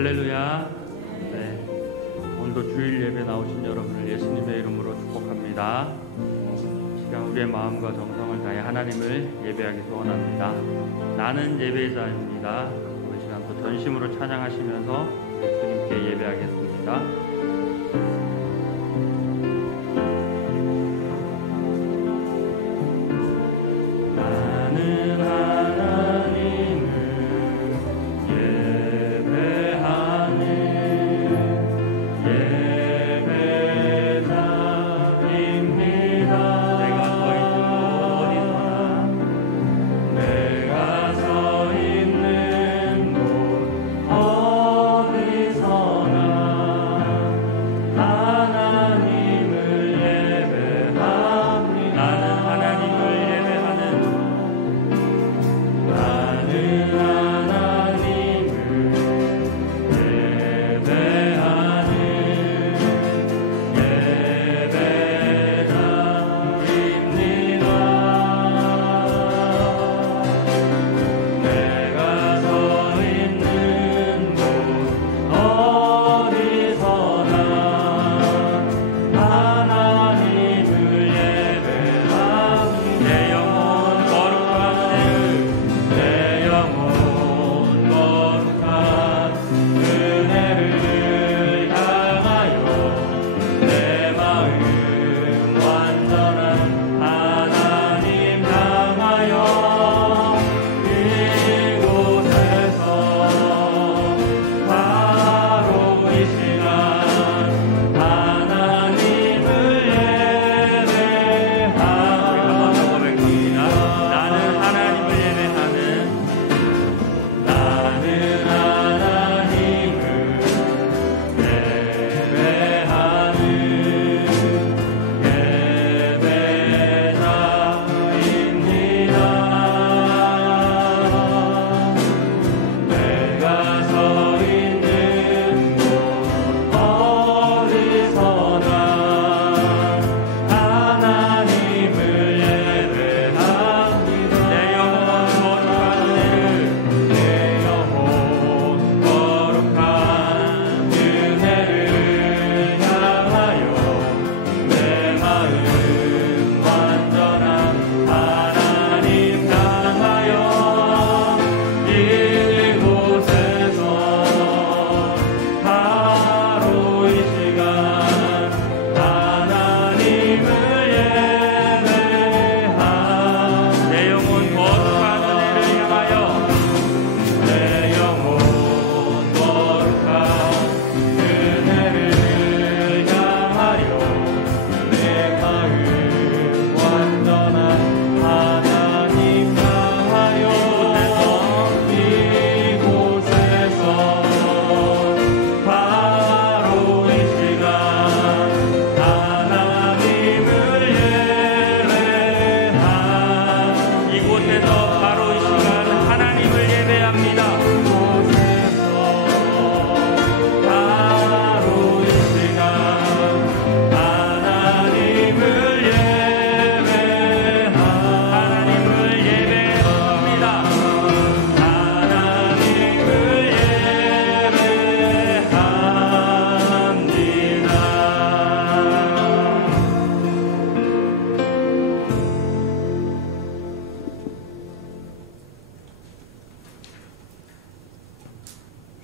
할렐루야. 네, 오늘도 주일 예배 나오신 여러분을 예수님의 이름으로 축복합니다. 시간 우리의 마음과 정성을 다해 하나님을 예배하기 소원합니다. 나는 예배자입니다. 이 시간도 전심으로 찬양하시면서 주님께 예배하겠습니다.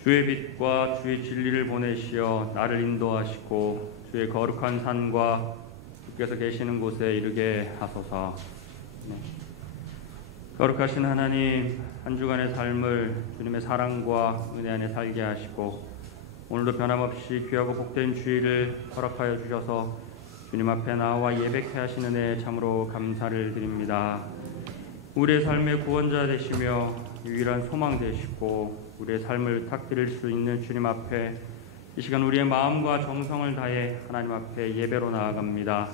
주의 빛과 주의 진리를 보내시어 나를 인도하시고 주의 거룩한 산과 주께서 계시는 곳에 이르게 하소서. 네. 거룩하신 하나님, 한 주간의 삶을 주님의 사랑과 은혜 안에 살게 하시고 오늘도 변함없이 귀하고 복된 주일을 허락하여 주셔서 주님 앞에 나와 예배케 하시는 은혜에 참으로 감사를 드립니다. 우리의 삶의 구원자 되시며 유일한 소망 되시고 우리의 삶을 탁드릴 수 있는 주님 앞에 이 시간 우리의 마음과 정성을 다해 하나님 앞에 예배로 나아갑니다.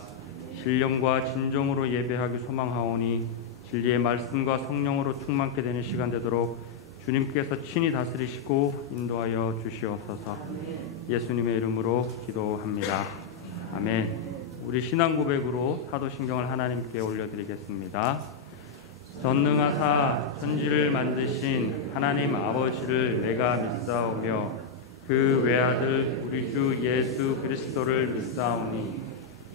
신령과 진정으로 예배하기 소망하오니 진리의 말씀과 성령으로 충만케 되는 시간 되도록 주님께서 친히 다스리시고 인도하여 주시옵소서. 예수님의 이름으로 기도합니다. 아멘. 우리 신앙 고백으로 사도신경을 하나님께 올려드리겠습니다. 전능하사 천지를 만드신 하나님 아버지를 내가 믿사오며 그 외아들 우리 주 예수 그리스도를 믿사오니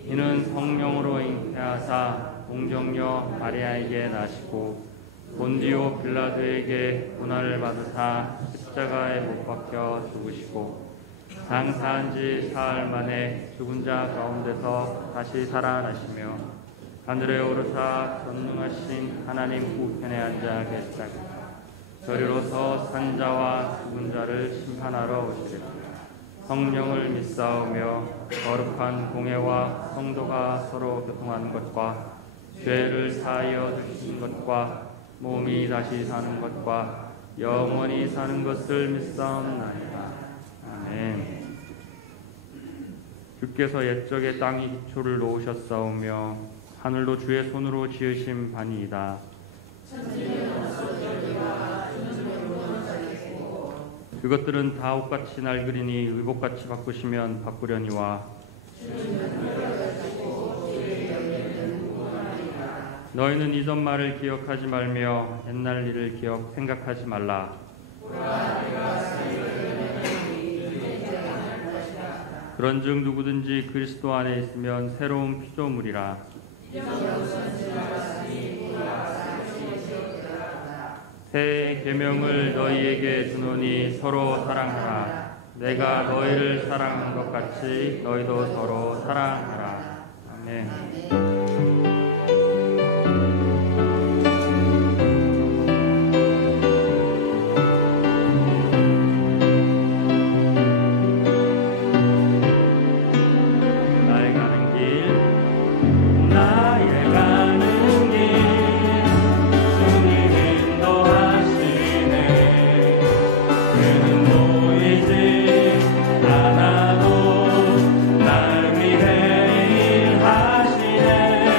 이는 성령으로 잉태하사 동정녀 마리아에게 나시고 본디오 빌라도에게 고난을 받으사 십자가에 못 박혀 죽으시고 장사한 지 사흘 만에 죽은 자 가운데서 다시 살아나시며 하늘에 오르사 전능하신 하나님 우편에 앉아 계시다가 저리로서 산자와 죽은 자를 심판하러 오시리라. 성령을 믿사오며 거룩한 공회와 성도가 서로 교통하는 것과 죄를 사하여 주시는 것과 몸이 다시 사는 것과 영원히 사는 것을 믿사옵나이다. 아멘. 주께서 옛적에 땅이 기초를 놓으셨사오며 하늘도 주의 손으로 지으신 바니이다. 그것들은 다 옷같이 낡으리니 의복같이 바꾸시면 바꾸려니와 너희는 이전 말을 기억하지 말며 옛날 일을 생각하지 말라. 그런즉 누구든지 그리스도 안에 있으면 새로운 피조물이라. 새 계명을 너희에게 주노니 서로 사랑하라. 내가 너희를 사랑한 것 같이 너희도 서로 사랑하라. 아멘. 날 위해 일하시네.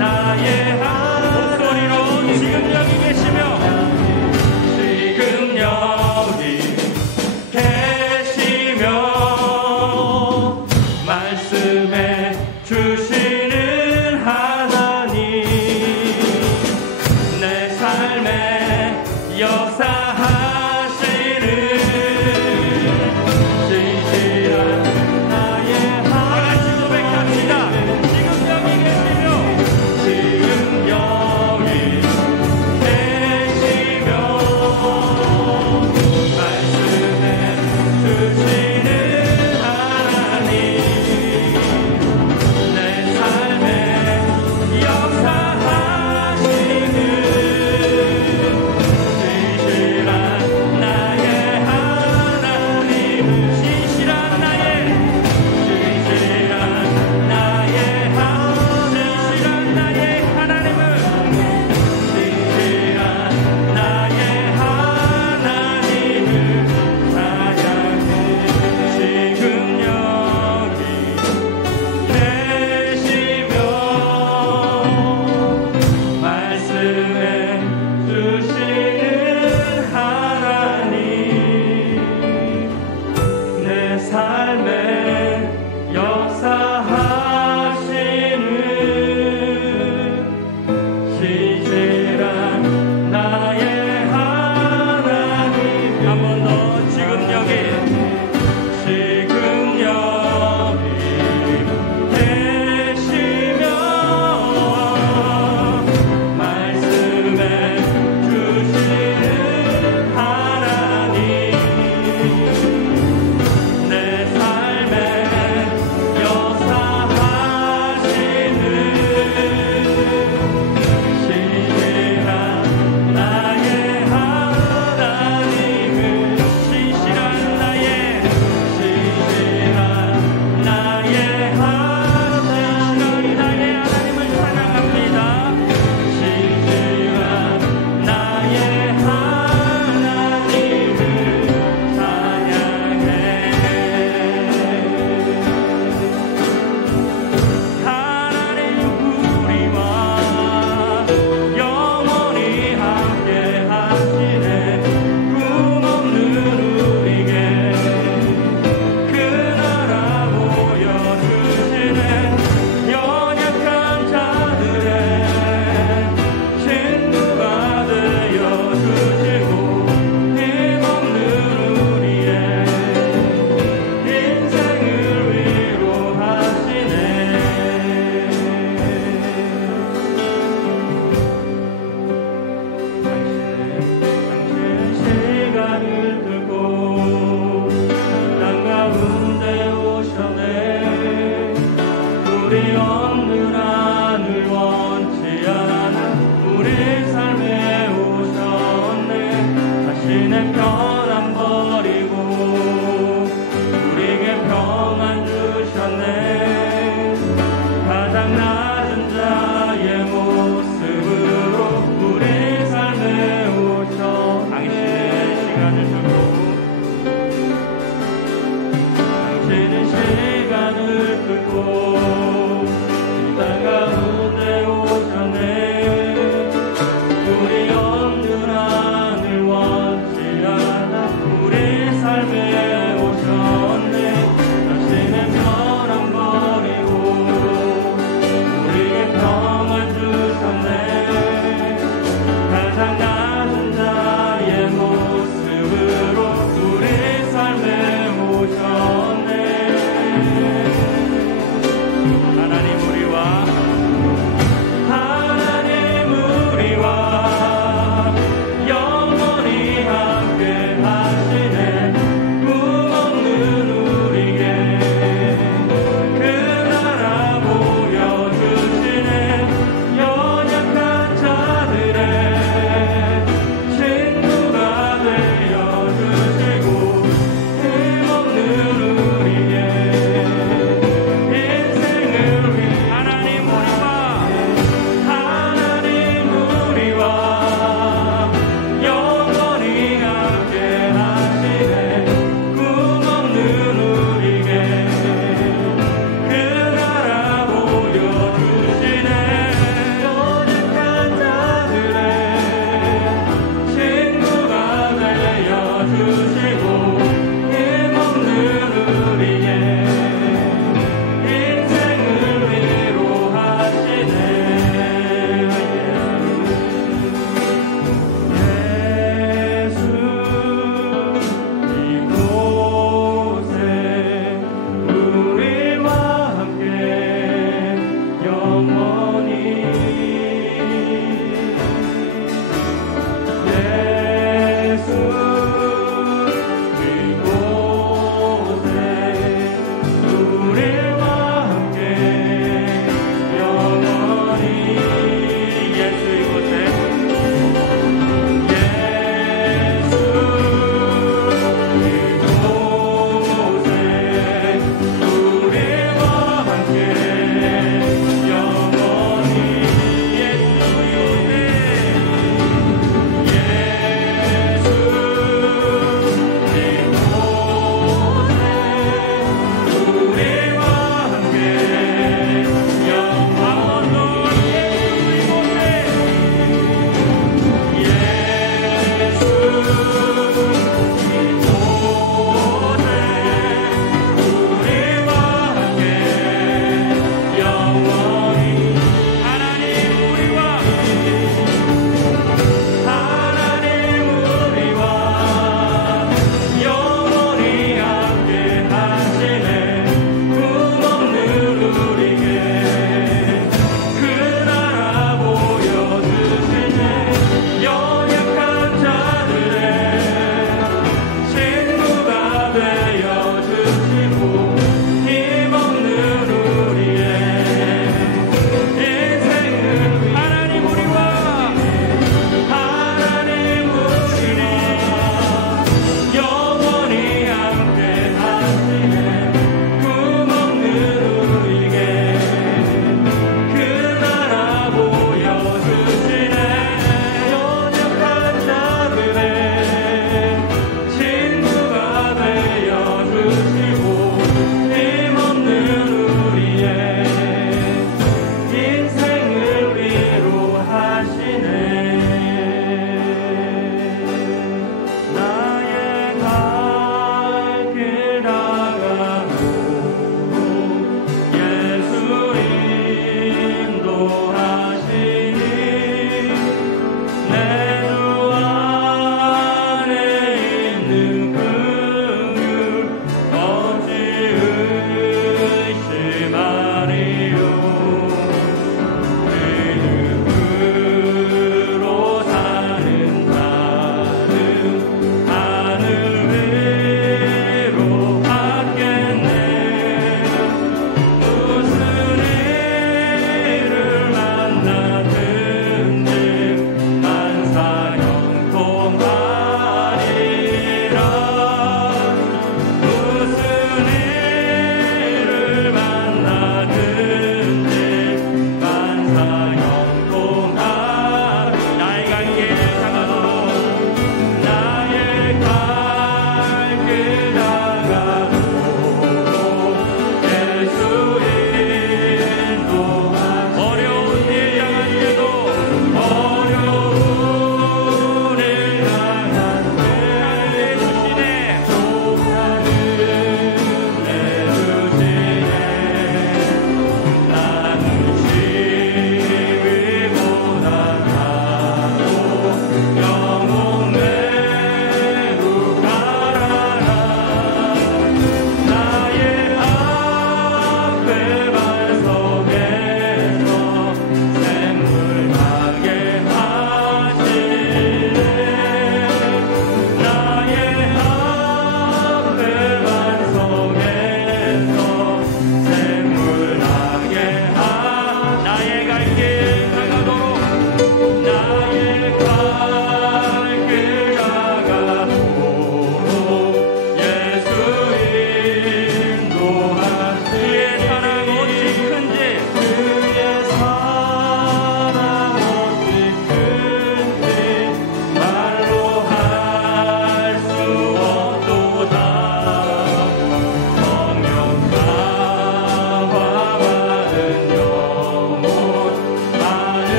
다 같이 고백합시다. 지금 여기 계시며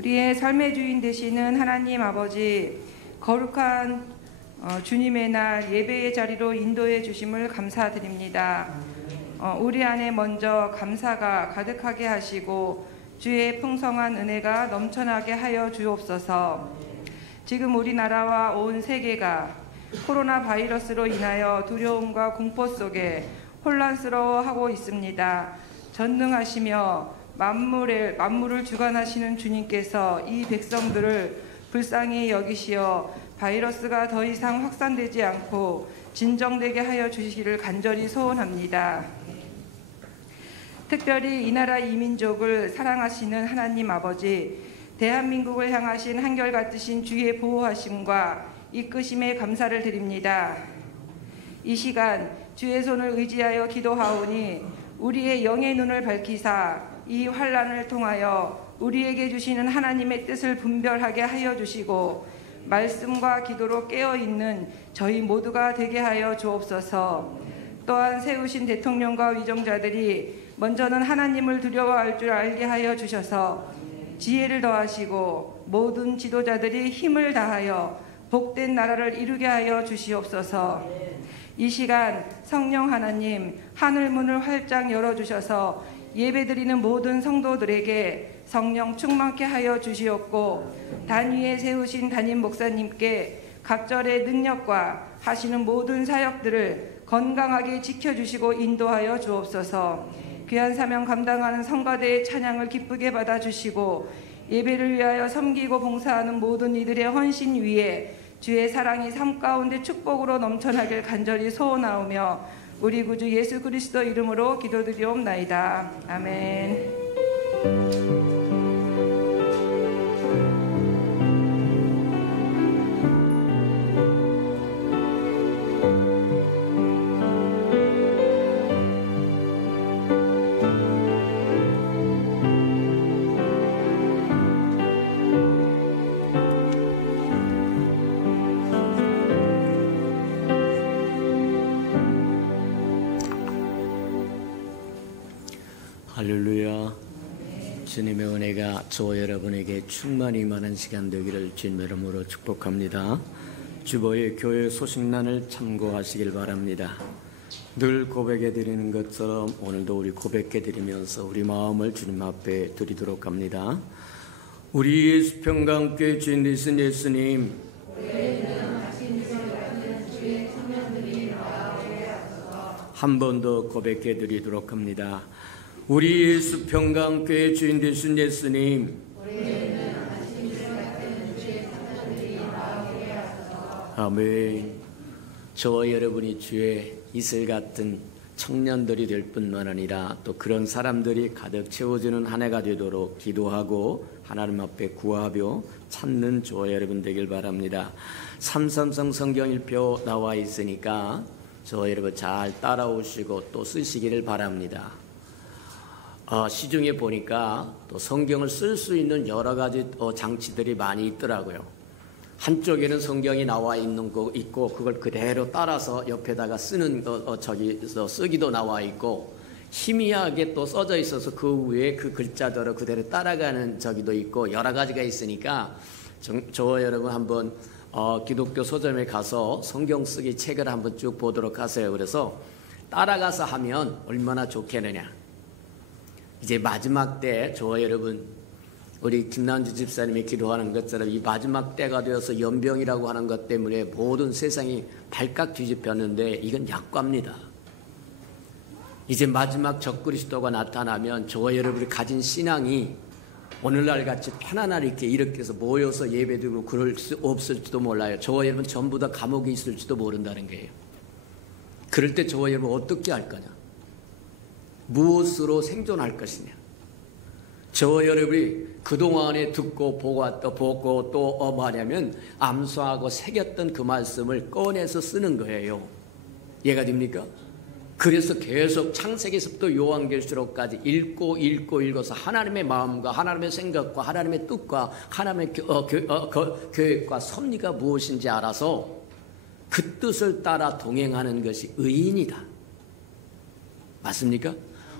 우리의 삶의 주인 되시는 하나님 아버지, 거룩한 주님의 날 예배의 자리로 인도해 주심을 감사드립니다. 우리 안에 먼저 감사가 가득하게 하시고 주의 풍성한 은혜가 넘쳐나게 하여 주옵소서. 지금 우리나라와 온 세계가 코로나 바이러스로 인하여 두려움과 공포 속에 혼란스러워하고 있습니다. 전능하시며 만물을 주관하시는 주님께서 이 백성들을 불쌍히 여기시어 바이러스가 더 이상 확산되지 않고 진정되게 하여 주시기를 간절히 소원합니다. 특별히 이 나라 이민족을 사랑하시는 하나님 아버지, 대한민국을 향하신 한결같으신 주의 보호하심과 이끄심에 감사를 드립니다. 이 시간 주의 손을 의지하여 기도하오니 우리의 영의 눈을 밝히사 이 환난을 통하여 우리에게 주시는 하나님의 뜻을 분별하게 하여 주시고 말씀과 기도로 깨어있는 저희 모두가 되게 하여 주옵소서. 또한 세우신 대통령과 위정자들이 먼저는 하나님을 두려워할 줄 알게 하여 주셔서 지혜를 더하시고 모든 지도자들이 힘을 다하여 복된 나라를 이루게 하여 주시옵소서. 이 시간 성령 하나님 하늘문을 활짝 열어주셔서 예배드리는 모든 성도들에게 성령 충만케 하여 주시옵고 단위에 세우신 담임 목사님께 각절의 능력과 하시는 모든 사역들을 건강하게 지켜주시고 인도하여 주옵소서. 귀한 사명 감당하는 성가대의 찬양을 기쁘게 받아주시고 예배를 위하여 섬기고 봉사하는 모든 이들의 헌신 위에 주의 사랑이 삶 가운데 축복으로 넘쳐나길 간절히 소원하오며 우리 구주 예수 그리스도 이름으로 기도드리옵나이다. 아멘. 할렐루야. 주님의 은혜가 저와 여러분에게 충만히 임하는 시간 되기를 주님의 이름으로 축복합니다. 주보의 교회 소식란을 참고하시길 바랍니다. 늘 고백해 드리는 것처럼 오늘도 우리 고백해 드리면서 우리 마음을 주님 앞에 드리도록 합니다. 우리 수평강교회 주인 되신 예수님, 한 번 더 고백해 드리도록 합니다. 우리 수평강교회 주인 되신 예수님, 아멘. 저와 여러분이 주의 이슬 같은 청년들이 될 뿐만 아니라 또 그런 사람들이 가득 채워지는 한 해가 되도록 기도하고 하나님 앞에 구하며 찾는 저와 여러분 되길 바랍니다. 333 성경일표 나와 있으니까 저와 여러분 잘 따라오시고 또 쓰시기를 바랍니다. 시중에 보니까 또 성경을 쓸 수 있는 여러 가지 장치들이 많이 있더라고요. 한쪽에는 성경이 나와 있는 거 있고 그걸 그대로 따라서 옆에다가 쓰는 쓰기도 나와 있고 희미하게 또 써져 있어서 그 위에 그 글자대로 그대로 따라가는 저기도 있고 여러 가지가 있으니까 저와 여러분 한번 기독교 서점에 가서 성경 쓰기 책을 한번 쭉 보도록 하세요. 그래서 따라가서 하면 얼마나 좋겠느냐. 이제 마지막 때 저와 여러분 우리 김난주 집사님이 기도하는 것처럼 이 마지막 때가 되어서 연병이라고 하는 것 때문에 모든 세상이 발칵 뒤집혔는데 이건 약과입니다. 이제 마지막 적그리스도가 나타나면 저와 여러분이 가진 신앙이 오늘날 같이 편안하게 이렇게 해서 모여서 예배드리고 그럴 수 없을지도 몰라요. 저와 여러분 전부 다 감옥에 있을지도 모른다는 거예요. 그럴 때 저와 여러분 어떻게 할 거냐? 무엇으로 생존할 것이냐? 저와 여러분이 그동안에 듣고 보고 또 뭐하냐면 암수하고 새겼던 그 말씀을 꺼내서 쓰는 거예요. 이해가 됩니까? 그래서 계속 창세기서부터 요한계시록까지 읽고서 하나님의 마음과 하나님의 생각과 하나님의 뜻과 하나님의 계획과 섭리가 무엇인지 알아서 그 뜻을 따라 동행하는 것이 의인이다. 맞습니까?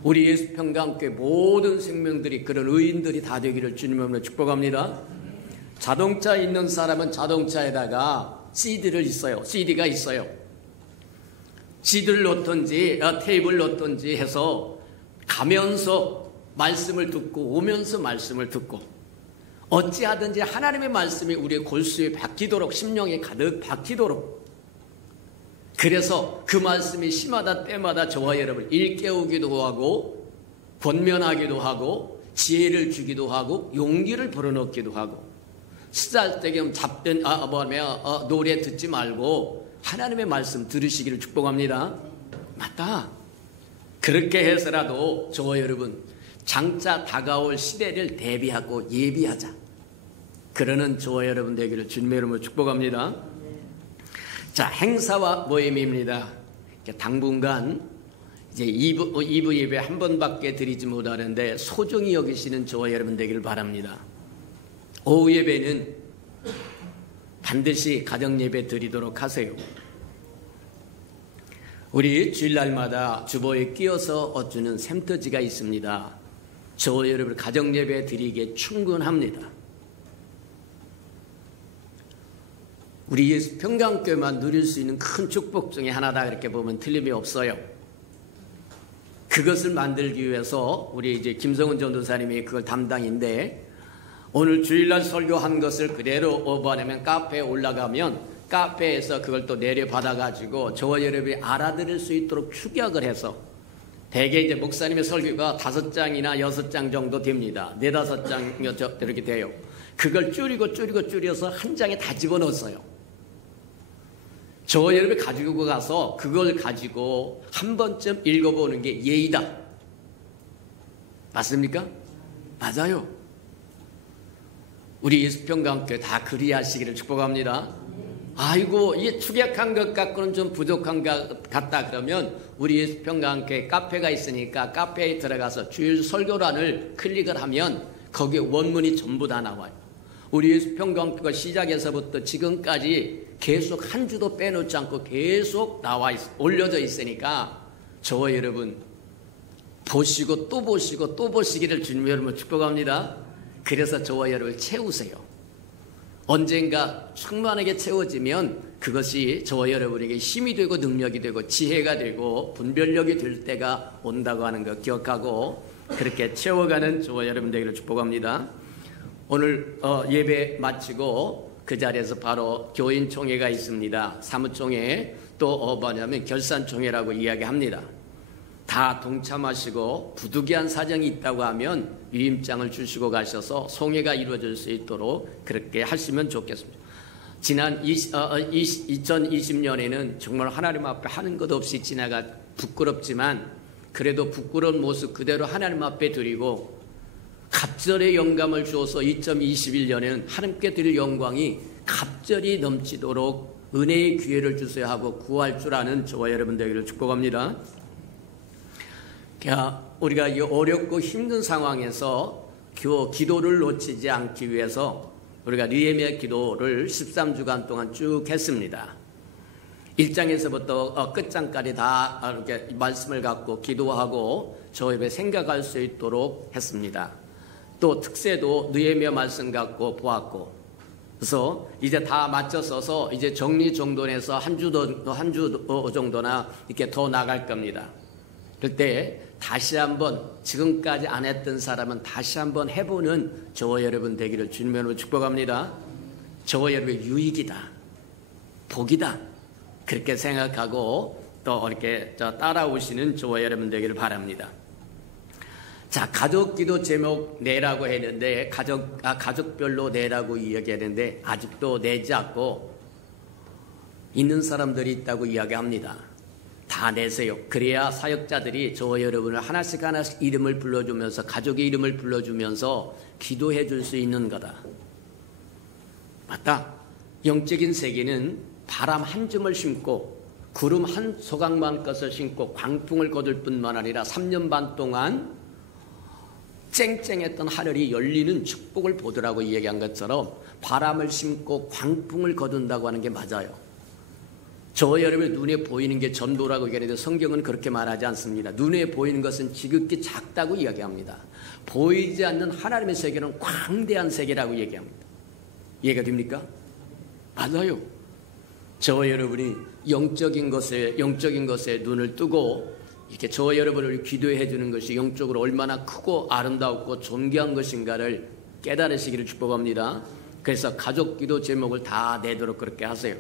우리 예수평강교회 모든 생명들이 그런 의인들이 다 되기를 주님으로 축복합니다. 자동차 있는 사람은 자동차에다가 CD가 있어요. CD를 놓든지 테이프를 놓든지 해서 가면서 말씀을 듣고 오면서 말씀을 듣고 어찌하든지 하나님의 말씀이 우리의 골수에 박히도록 심령에 가득 박히도록 그래서 그 말씀이 시마다 때마다 저와 여러분을 일깨우기도 하고 권면하기도 하고 지혜를 주기도 하고 용기를 불어넣기도 하고 쓰잘데기 잡된 노래 듣지 말고 하나님의 말씀 들으시기를 축복합니다. 맞다. 그렇게 해서라도 저와 여러분 장차 다가올 시대를 대비하고 예비하자. 그러는 저와 여러분 되기를 주님의 이름으로 축복합니다. 자, 행사와 모임입니다. 당분간 이제 2부 예배 한 번밖에 드리지 못하는데 소중히 여기시는 저와 여러분 되기를 바랍니다. 오후 예배는 반드시 가정 예배 드리도록 하세요. 우리 주일날마다 주보에 끼어서 주는 샘터지가 있습니다. 저와 여러분 가정 예배 드리기에 충분합니다. 우리 예수 평강교회만 누릴 수 있는 큰 축복 중에 하나다 그렇게 보면 틀림이 없어요. 그것을 만들기 위해서 우리 이제 김성훈 전도사님이 그걸 담당인데 오늘 주일날 설교한 것을 그대로 뭐냐면 카페에 올라가면 카페에서 그걸 또 내려받아가지고 저와 여러분이 알아들을 수 있도록 축약을 해서 대개 이제 목사님의 설교가 5장이나 6장 정도 됩니다. 4-5장 이렇게 돼요. 그걸 줄여서 한 장에 다 집어넣었어요. 저와 여러분이 가지고 가서 그걸 가지고 한 번쯤 읽어보는 게 예의다. 맞습니까? 맞아요. 우리 예수평강교회 다 그리하시기를 축복합니다. 아이고 이게 축약한 것 같고는 좀 부족한 것 같다 그러면 우리 예수평강교회 카페가 있으니까 카페에 들어가서 주일 설교란을 클릭을 하면 거기에 원문이 전부 다 나와요. 우리 예수평강교회가 시작해서부터 지금까지 계속 한 주도 빼놓지 않고 계속 올려져 있으니까 저와 여러분 보시고 또 보시고 또 보시기를 주님 여러분 축복합니다. 그래서 저와 여러분을 채우세요. 언젠가 충만하게 채워지면 그것이 저와 여러분에게 힘이 되고 능력이 되고 지혜가 되고 분별력이 될 때가 온다고 하는 거 기억하고 그렇게 채워가는 저와 여러분 되기를 축복합니다. 오늘 예배 마치고 그 자리에서 바로 교인총회가 있습니다. 사무총회 또 뭐냐면 결산총회라고 이야기합니다. 다 동참하시고 부득이한 사정이 있다고 하면 위임장을 주시고 가셔서 송해가 이루어질 수 있도록 그렇게 하시면 좋겠습니다. 지난 2020년에는 정말 하나님 앞에 하는 것 없이 지나가 부끄럽지만 그래도 부끄러운 모습 그대로 하나님 앞에 드리고 갑절의 영감을 주어서 2021년에는 하나님께 드릴 영광이 갑절이 넘치도록 은혜의 기회를 주셔야 하고 구할 줄 아는 저와 여러분 되기를 축복합니다. 우리가 이 어렵고 힘든 상황에서 기도를 놓치지 않기 위해서 우리가 느헤미야 기도를 13주간 동안 쭉 했습니다. 1장에서부터 끝장까지 다 이렇게 말씀을 갖고 기도하고 저 입에 생각할 수 있도록 했습니다. 또 특세도 느헤미야 말씀 갖고 보았고 그래서 이제 다 맞춰서서 이제 정리정돈해서 한 주 정도나 이렇게 더 나갈 겁니다. 그럴 때 다시 한번 지금까지 안 했던 사람은 다시 한번 해보는 저와 여러분 되기를 주님으로 축복합니다. 저와 여러분의 유익이다. 복이다. 그렇게 생각하고 또 이렇게 따라오시는 저와 여러분 되기를 바랍니다. 자, 가족기도 제목 내라고 했는데 가족별로 내라고 이야기했는데 아직도 내지 않고 있는 사람들이 있다고 이야기합니다. 다 내세요. 그래야 사역자들이 저와 여러분을 하나씩 이름을 불러주면서 가족의 이름을 불러주면서 기도해 줄 수 있는 거다. 맞다. 영적인 세계는 바람 한 줌을 심고 구름 한 소각만 것을 심고 광풍을 거둘 뿐만 아니라 3년 반 동안 쨍쨍했던 하늘이 열리는 축복을 보더라고 이야기한 것처럼 바람을 심고 광풍을 거둔다고 하는 게 맞아요. 저와 여러분의 눈에 보이는 게 전도라고 얘기하는데 성경은 그렇게 말하지 않습니다. 눈에 보이는 것은 지극히 작다고 이야기합니다. 보이지 않는 하나님의 세계는 광대한 세계라고 얘기합니다. 이해가 됩니까? 맞아요. 저와 여러분이 영적인 것에 눈을 뜨고 이렇게 저와 여러분을 기도해 주는 것이 영적으로 얼마나 크고 아름답고 존귀한 것인가를 깨달으시기를 축복합니다. 그래서 가족 기도 제목을 다 내도록 그렇게 하세요.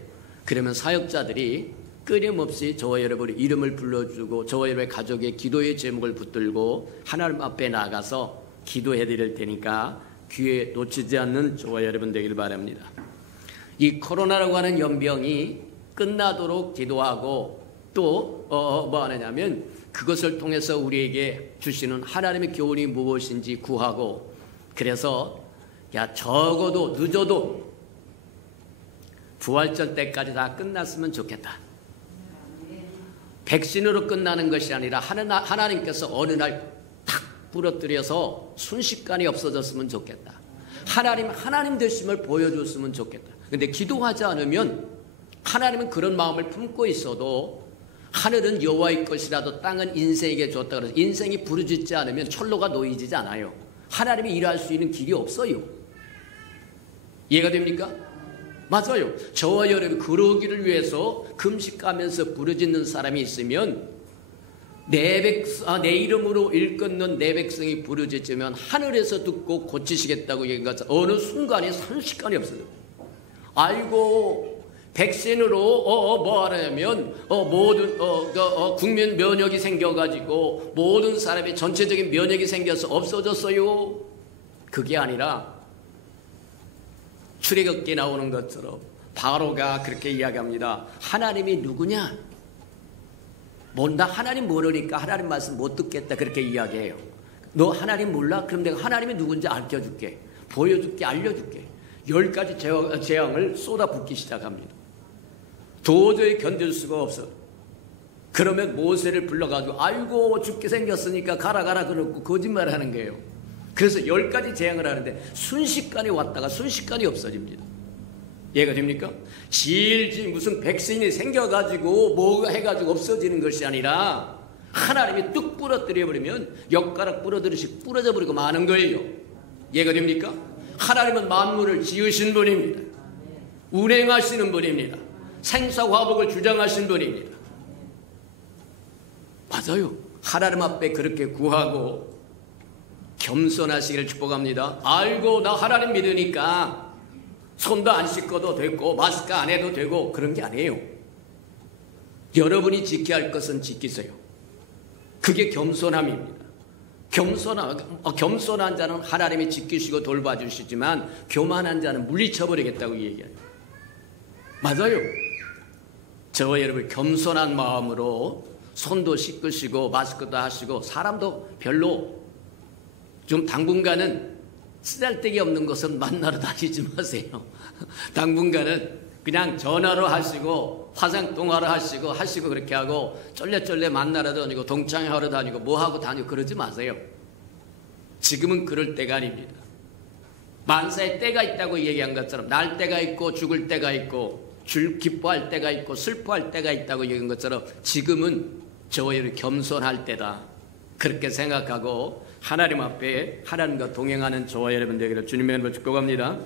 그러면 사역자들이 끊임없이 저와 여러분의 이름을 불러주고 저와 여러분의 가족의 기도의 제목을 붙들고 하나님 앞에 나가서 기도해 드릴 테니까 귀에 놓치지 않는 저와 여러분 되길 바랍니다. 이 코로나라고 하는 연병이 끝나도록 기도하고 또 뭐 하느냐면 그것을 통해서 우리에게 주시는 하나님의 교훈이 무엇인지 구하고 그래서 적어도 늦어도 부활절 때까지 다 끝났으면 좋겠다. 백신으로 끝나는 것이 아니라 하나님께서 어느 날 탁 부러뜨려서 순식간에 없어졌으면 좋겠다. 하나님 되심을 보여줬으면 좋겠다. 근데 기도하지 않으면 하나님은 그런 마음을 품고 있어도 하늘은 여호와의 것이라도 땅은 인생에게 줬다 그래서 인생이 부르짖지 않으면 철로가 놓이지 않아요. 하나님이 일할 수 있는 길이 없어요. 이해가 됩니까? 맞아요. 저와 여러분 그러기를 위해서 금식하면서 부르짖는 사람이 있으면 내 이름으로 일컫는 내 백성이 부르짖으면 하늘에서 듣고 고치시겠다고 얘기한 것처럼 어느 순간에 순식간에 없어져요. 아이고 백신으로 뭐 하냐면 모든 국민 면역이 생겨가지고 모든 사람의 전체적인 면역이 생겨서 없어졌어요. 그게 아니라 출애굽기에 나오는 것처럼 바로가 그렇게 이야기합니다. 하나님이 누구냐? 나 하나님 모르니까 하나님 말씀 못 듣겠다 그렇게 이야기해요. 너 하나님 몰라? 그럼 내가 하나님이 누군지 알려줄게. 보여줄게. 알려줄게. 10가지 재앙을 쏟아붓기 시작합니다. 도저히 견딜 수가 없어. 그러면 모세를 불러가지고 아이고 죽게 생겼으니까 가라 그러고 거짓말하는 거예요. 그래서 10가지 재앙을 하는데 순식간에 왔다가 순식간에 없어집니다. 이해가 됩니까? 질질 무슨 백신이 생겨가지고 뭐가 해가지고 없어지는 것이 아니라 하나님이 뚝 부러뜨려 버리면 엿가락 부러뜨듯이 부러져 버리고 마는 거예요. 이해가 됩니까? 하나님은 만물을 지으신 분입니다. 운행하시는 분입니다. 생사화복을 주장하신 분입니다. 맞아요. 하나님 앞에 그렇게 구하고 겸손하시기를 축복합니다. 아이고 나 하나님 믿으니까 손도 안 씻고도 되고 마스크 안 해도 되고 그런 게 아니에요. 여러분이 지켜야 할 것은 지키세요. 그게 겸손함입니다. 겸손한 자는 하나님이 지키시고 돌봐주시지만 교만한 자는 물리쳐버리겠다고 얘기해요. 맞아요. 저와 여러분 겸손한 마음으로 손도 씻으시고 마스크도 하시고 사람도 별로 좀 당분간은 쓰잘데기 없는 것은 만나러 다니지 마세요. 당분간은 그냥 전화로 하시고 화상통화로 하시고 그렇게 하고 쫄래쫄래 만나러 다니고 동창회하러 다니고 뭐하고 다니고 그러지 마세요. 지금은 그럴 때가 아닙니다. 만사에 때가 있다고 얘기한 것처럼 날 때가 있고 죽을 때가 있고 기뻐할 때가 있고 슬퍼할 때가 있다고 얘기한 것처럼 지금은 저와 여러분 겸손할 때다. 그렇게 생각하고 하나님 앞에 하나님과 동행하는 저와 여러분 되기를 주님의 이름으로 축복합니다.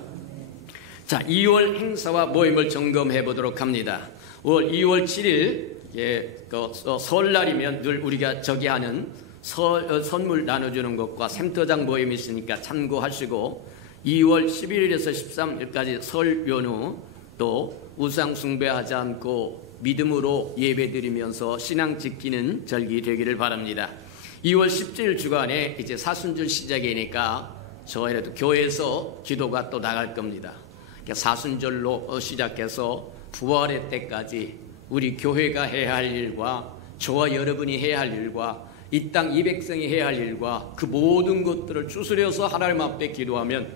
자, 2월 행사와 모임을 점검해 보도록 합니다. 2월 7일 설날이면 늘 우리가 저기 하는 선물 나눠주는 것과 샘터장 모임이 있으니까 참고하시고 2월 11일에서 13일까지 설 연휴 또 우상 숭배하지 않고 믿음으로 예배드리면서 신앙 지키는 절기 되기를 바랍니다. 2월 17일 주간에 이제 사순절 시작이니까 저희도 교회에서 기도가 또 나갈 겁니다. 사순절로 시작해서 부활의 때까지 우리 교회가 해야 할 일과 저와 여러분이 해야 할 일과 이 땅 이 백성이 해야 할 일과 그 모든 것들을 추스려서 하나님 앞에 기도하면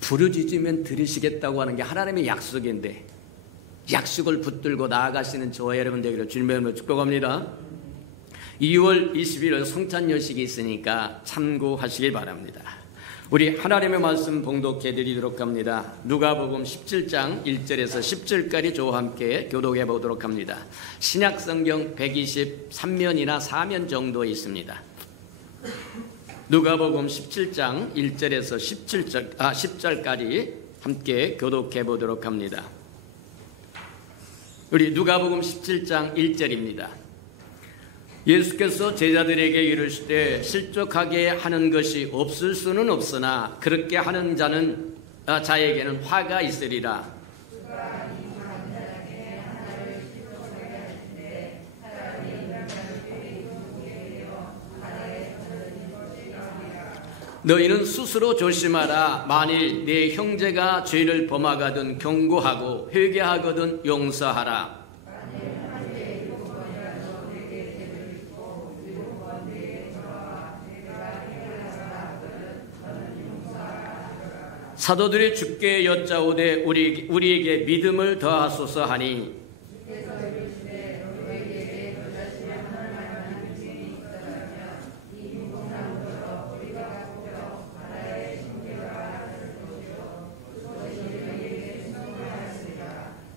부르짖으면 들으시겠다고 하는 게 하나님의 약속인데 약속을 붙들고 나아가시는 저와 여러분 되기를 주님의 이름으로 축복합니다. 2월 20일 성찬 여식이 있으니까 참고하시길 바랍니다. 우리 하나님의 말씀 봉독해 드리도록 합니다. 누가복음 17장 1절에서 10절까지 저와 함께 교독해 보도록 합니다. 신약 성경 123면이나 4면 정도 있습니다. 누가복음 17장 1절에서 10절까지 함께 교독해 보도록 합니다. 우리 누가복음 17장 1절입니다. 예수께서 제자들에게 이르시되 실족하게 하는 것이 없을 수는 없으나 그렇게 하는 자에게는 화가 있으리라. 너희는 스스로 조심하라. 만일 네 형제가 죄를 범하거든 경고하고 회개하거든 용서하라. 사도들이 주께 여짜오되 우리에게 믿음을 더하소서 하니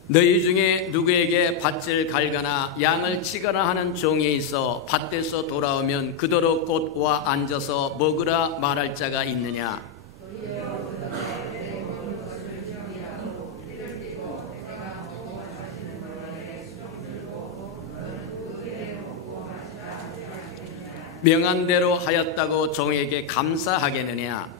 너희 중에 누구에게 밭을 갈거나 양을 치거나 하는 종이 있어 밭에서 돌아오면 그더러 곧 와 앉아서 먹으라 말할 자가 있느냐? 명한 대로 하였다고 종에게 감사하겠느냐?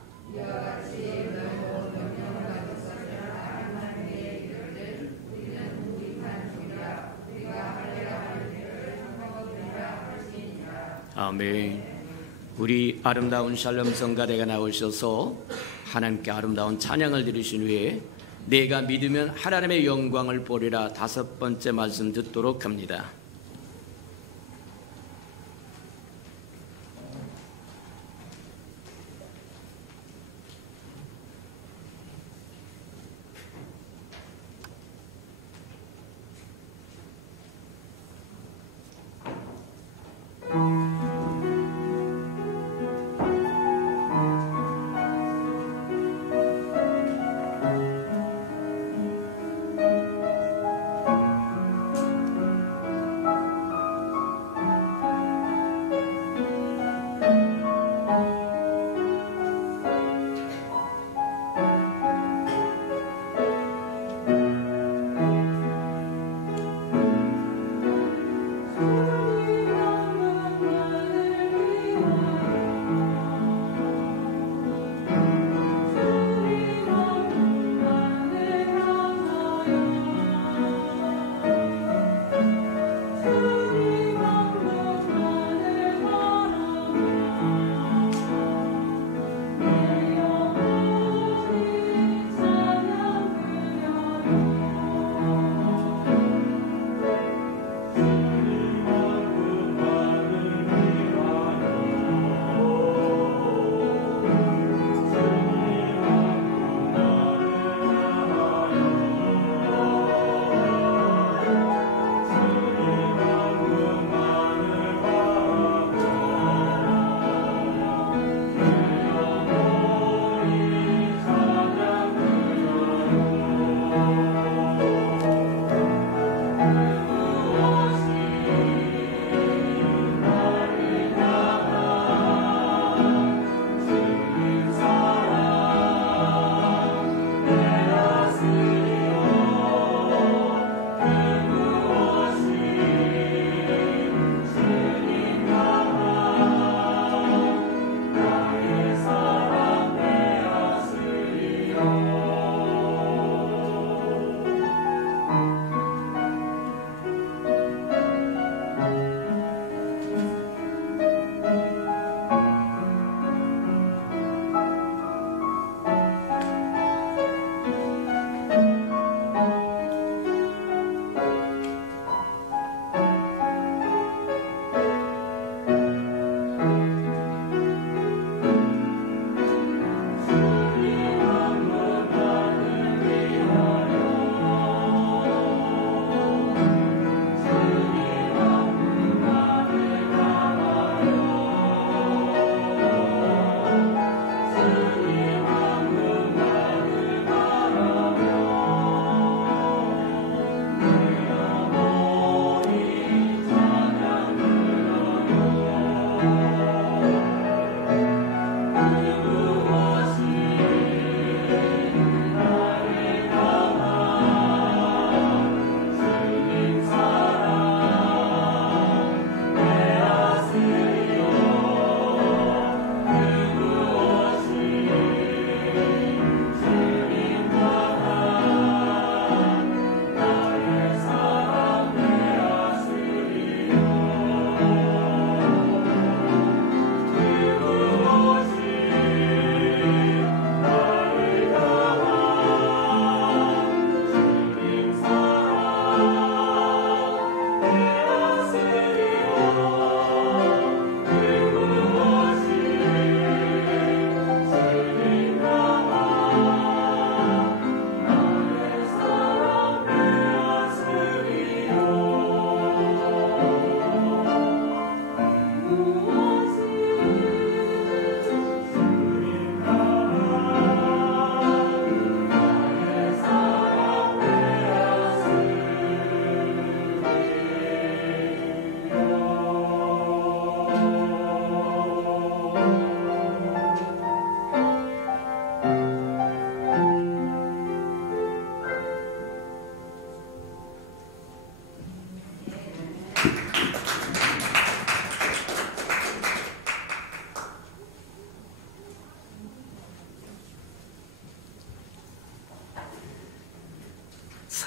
아멘. 우리 아름다운 샬롬 성가대가 나오셔서 하나님께 아름다운 찬양을 드리신 후에 내가 믿으면 하나님의 영광을 보리라 5번째 말씀 듣도록 합니다.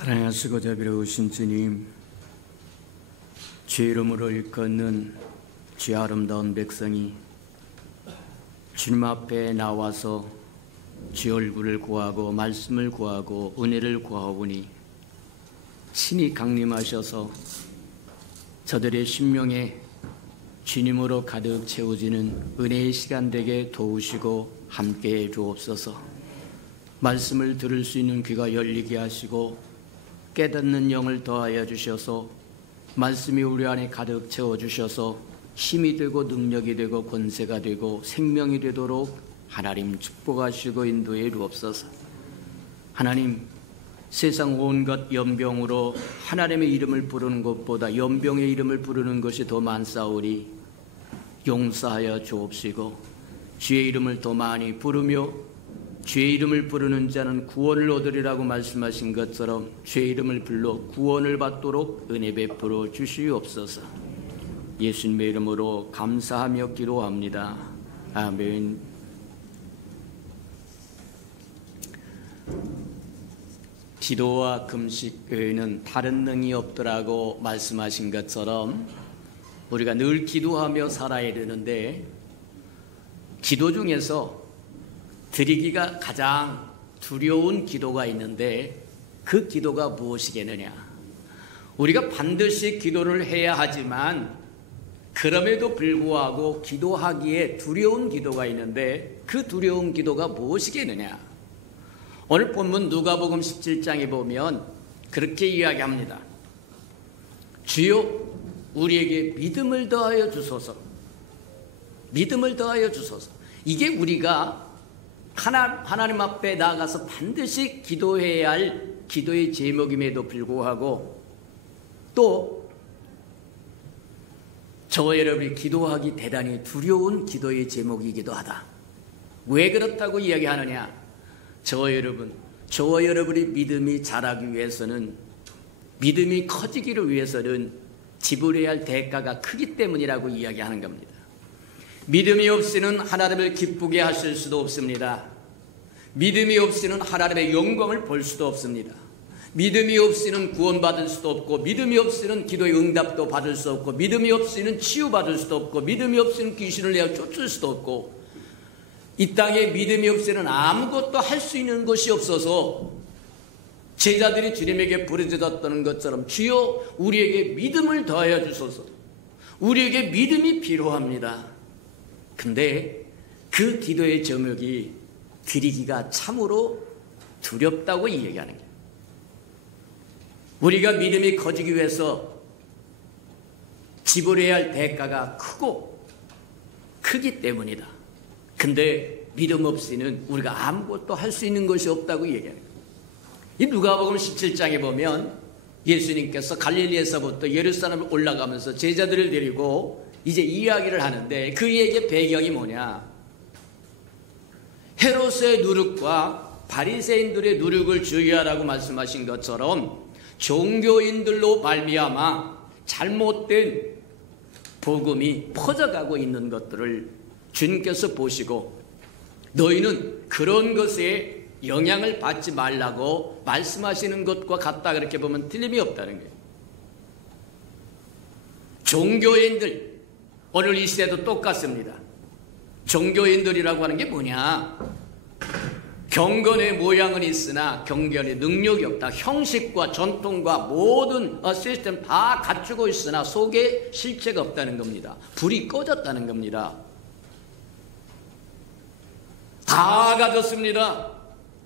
사랑하시고 자비로우신 주님, 죄 이름으로 일컫는 죄 아름다운 백성이 주님 앞에 나와서 주 얼굴을 구하고 말씀을 구하고 은혜를 구하오니 신이 강림하셔서 저들의 심령에 주님으로 가득 채워지는 은혜의 시간 되게 도우시고 함께해 주옵소서. 말씀을 들을 수 있는 귀가 열리게 하시고 깨닫는 영을 더하여 주셔서 말씀이 우리 안에 가득 채워주셔서 힘이 되고 능력이 되고 권세가 되고 생명이 되도록 하나님 축복하시고 인도해 주옵소서. 하나님, 세상 온갖 연병으로 하나님의 이름을 부르는 것보다 연병의 이름을 부르는 것이 더 많사오니 용서하여 주옵시고 주의 이름을 더 많이 부르며 주의 이름을 부르는 자는 구원을 얻으리라고 말씀하신 것처럼 주의 이름을 불러 구원을 받도록 은혜 베풀어 주시옵소서. 예수님의 이름으로 감사하며 기도합니다. 아멘. 기도와 금식 외에는 다른 능이 없더라고 말씀하신 것처럼 우리가 늘 기도하며 살아야 되는데, 기도 중에서 드리기가 가장 두려운 기도가 있는데 그 기도가 무엇이겠느냐? 우리가 반드시 기도를 해야 하지만 그럼에도 불구하고 기도하기에 두려운 기도가 있는데 그 두려운 기도가 무엇이겠느냐? 오늘 본문 누가복음 17장에 보면 그렇게 이야기합니다. 주여 우리에게 믿음을 더하여 주소서. 믿음을 더하여 주소서. 이게 우리가 하나님 앞에 나아가서 반드시 기도해야 할 기도의 제목임에도 불구하고 또 저와 여러분이 기도하기 대단히 두려운 기도의 제목이기도 하다. 왜 그렇다고 이야기하느냐? 저와 여러분이 믿음이 자라기 위해서는, 믿음이 커지기를 위해서는 지불해야 할 대가가 크기 때문이라고 이야기하는 겁니다. 믿음이 없이는 하나님을 기쁘게 하실 수도 없습니다. 믿음이 없이는 하나님의 영광을 볼 수도 없습니다. 믿음이 없이는 구원받을 수도 없고, 믿음이 없이는 기도의 응답도 받을 수 없고, 믿음이 없이는 치유받을 수도 없고, 믿음이 없이는 귀신을 내어 쫓을 수도 없고, 이 땅에 믿음이 없이는 아무것도 할 수 있는 것이 없어서 제자들이 주님에게 부르짖었던 것처럼 주여 우리에게 믿음을 더하여 주소서. 우리에게 믿음이 필요합니다. 근데 그 기도의 제목이 드리기가 참으로 두렵다고 이야기하는 거예요. 우리가 믿음이 커지기 위해서 지불해야 할 대가가 크기 때문이다. 근데 믿음 없이는 우리가 아무것도 할 수 있는 것이 없다고 얘기하는 거예요. 이 누가복음 17장에 보면 예수님께서 갈릴리에서부터 예루살렘을 올라가면서 제자들을 데리고 이제 이야기를 하는데 그 얘기의 배경이 뭐냐? 헤롯의 누룩과 바리새인들의 누룩을 주의하라고 말씀하신 것처럼 종교인들로 말미암아 잘못된 복음이 퍼져가고 있는 것들을 주님께서 보시고 너희는 그런 것에 영향을 받지 말라고 말씀하시는 것과 같다, 그렇게 보면 틀림이 없다는 거예요. 종교인들, 오늘 이 시대도 똑같습니다. 종교인들이라고 하는 게 뭐냐? 경건의 모양은 있으나 경건의 능력이 없다. 형식과 전통과 모든 시스템 다 갖추고 있으나 속에 실체가 없다는 겁니다. 불이 꺼졌다는 겁니다. 다 가졌습니다.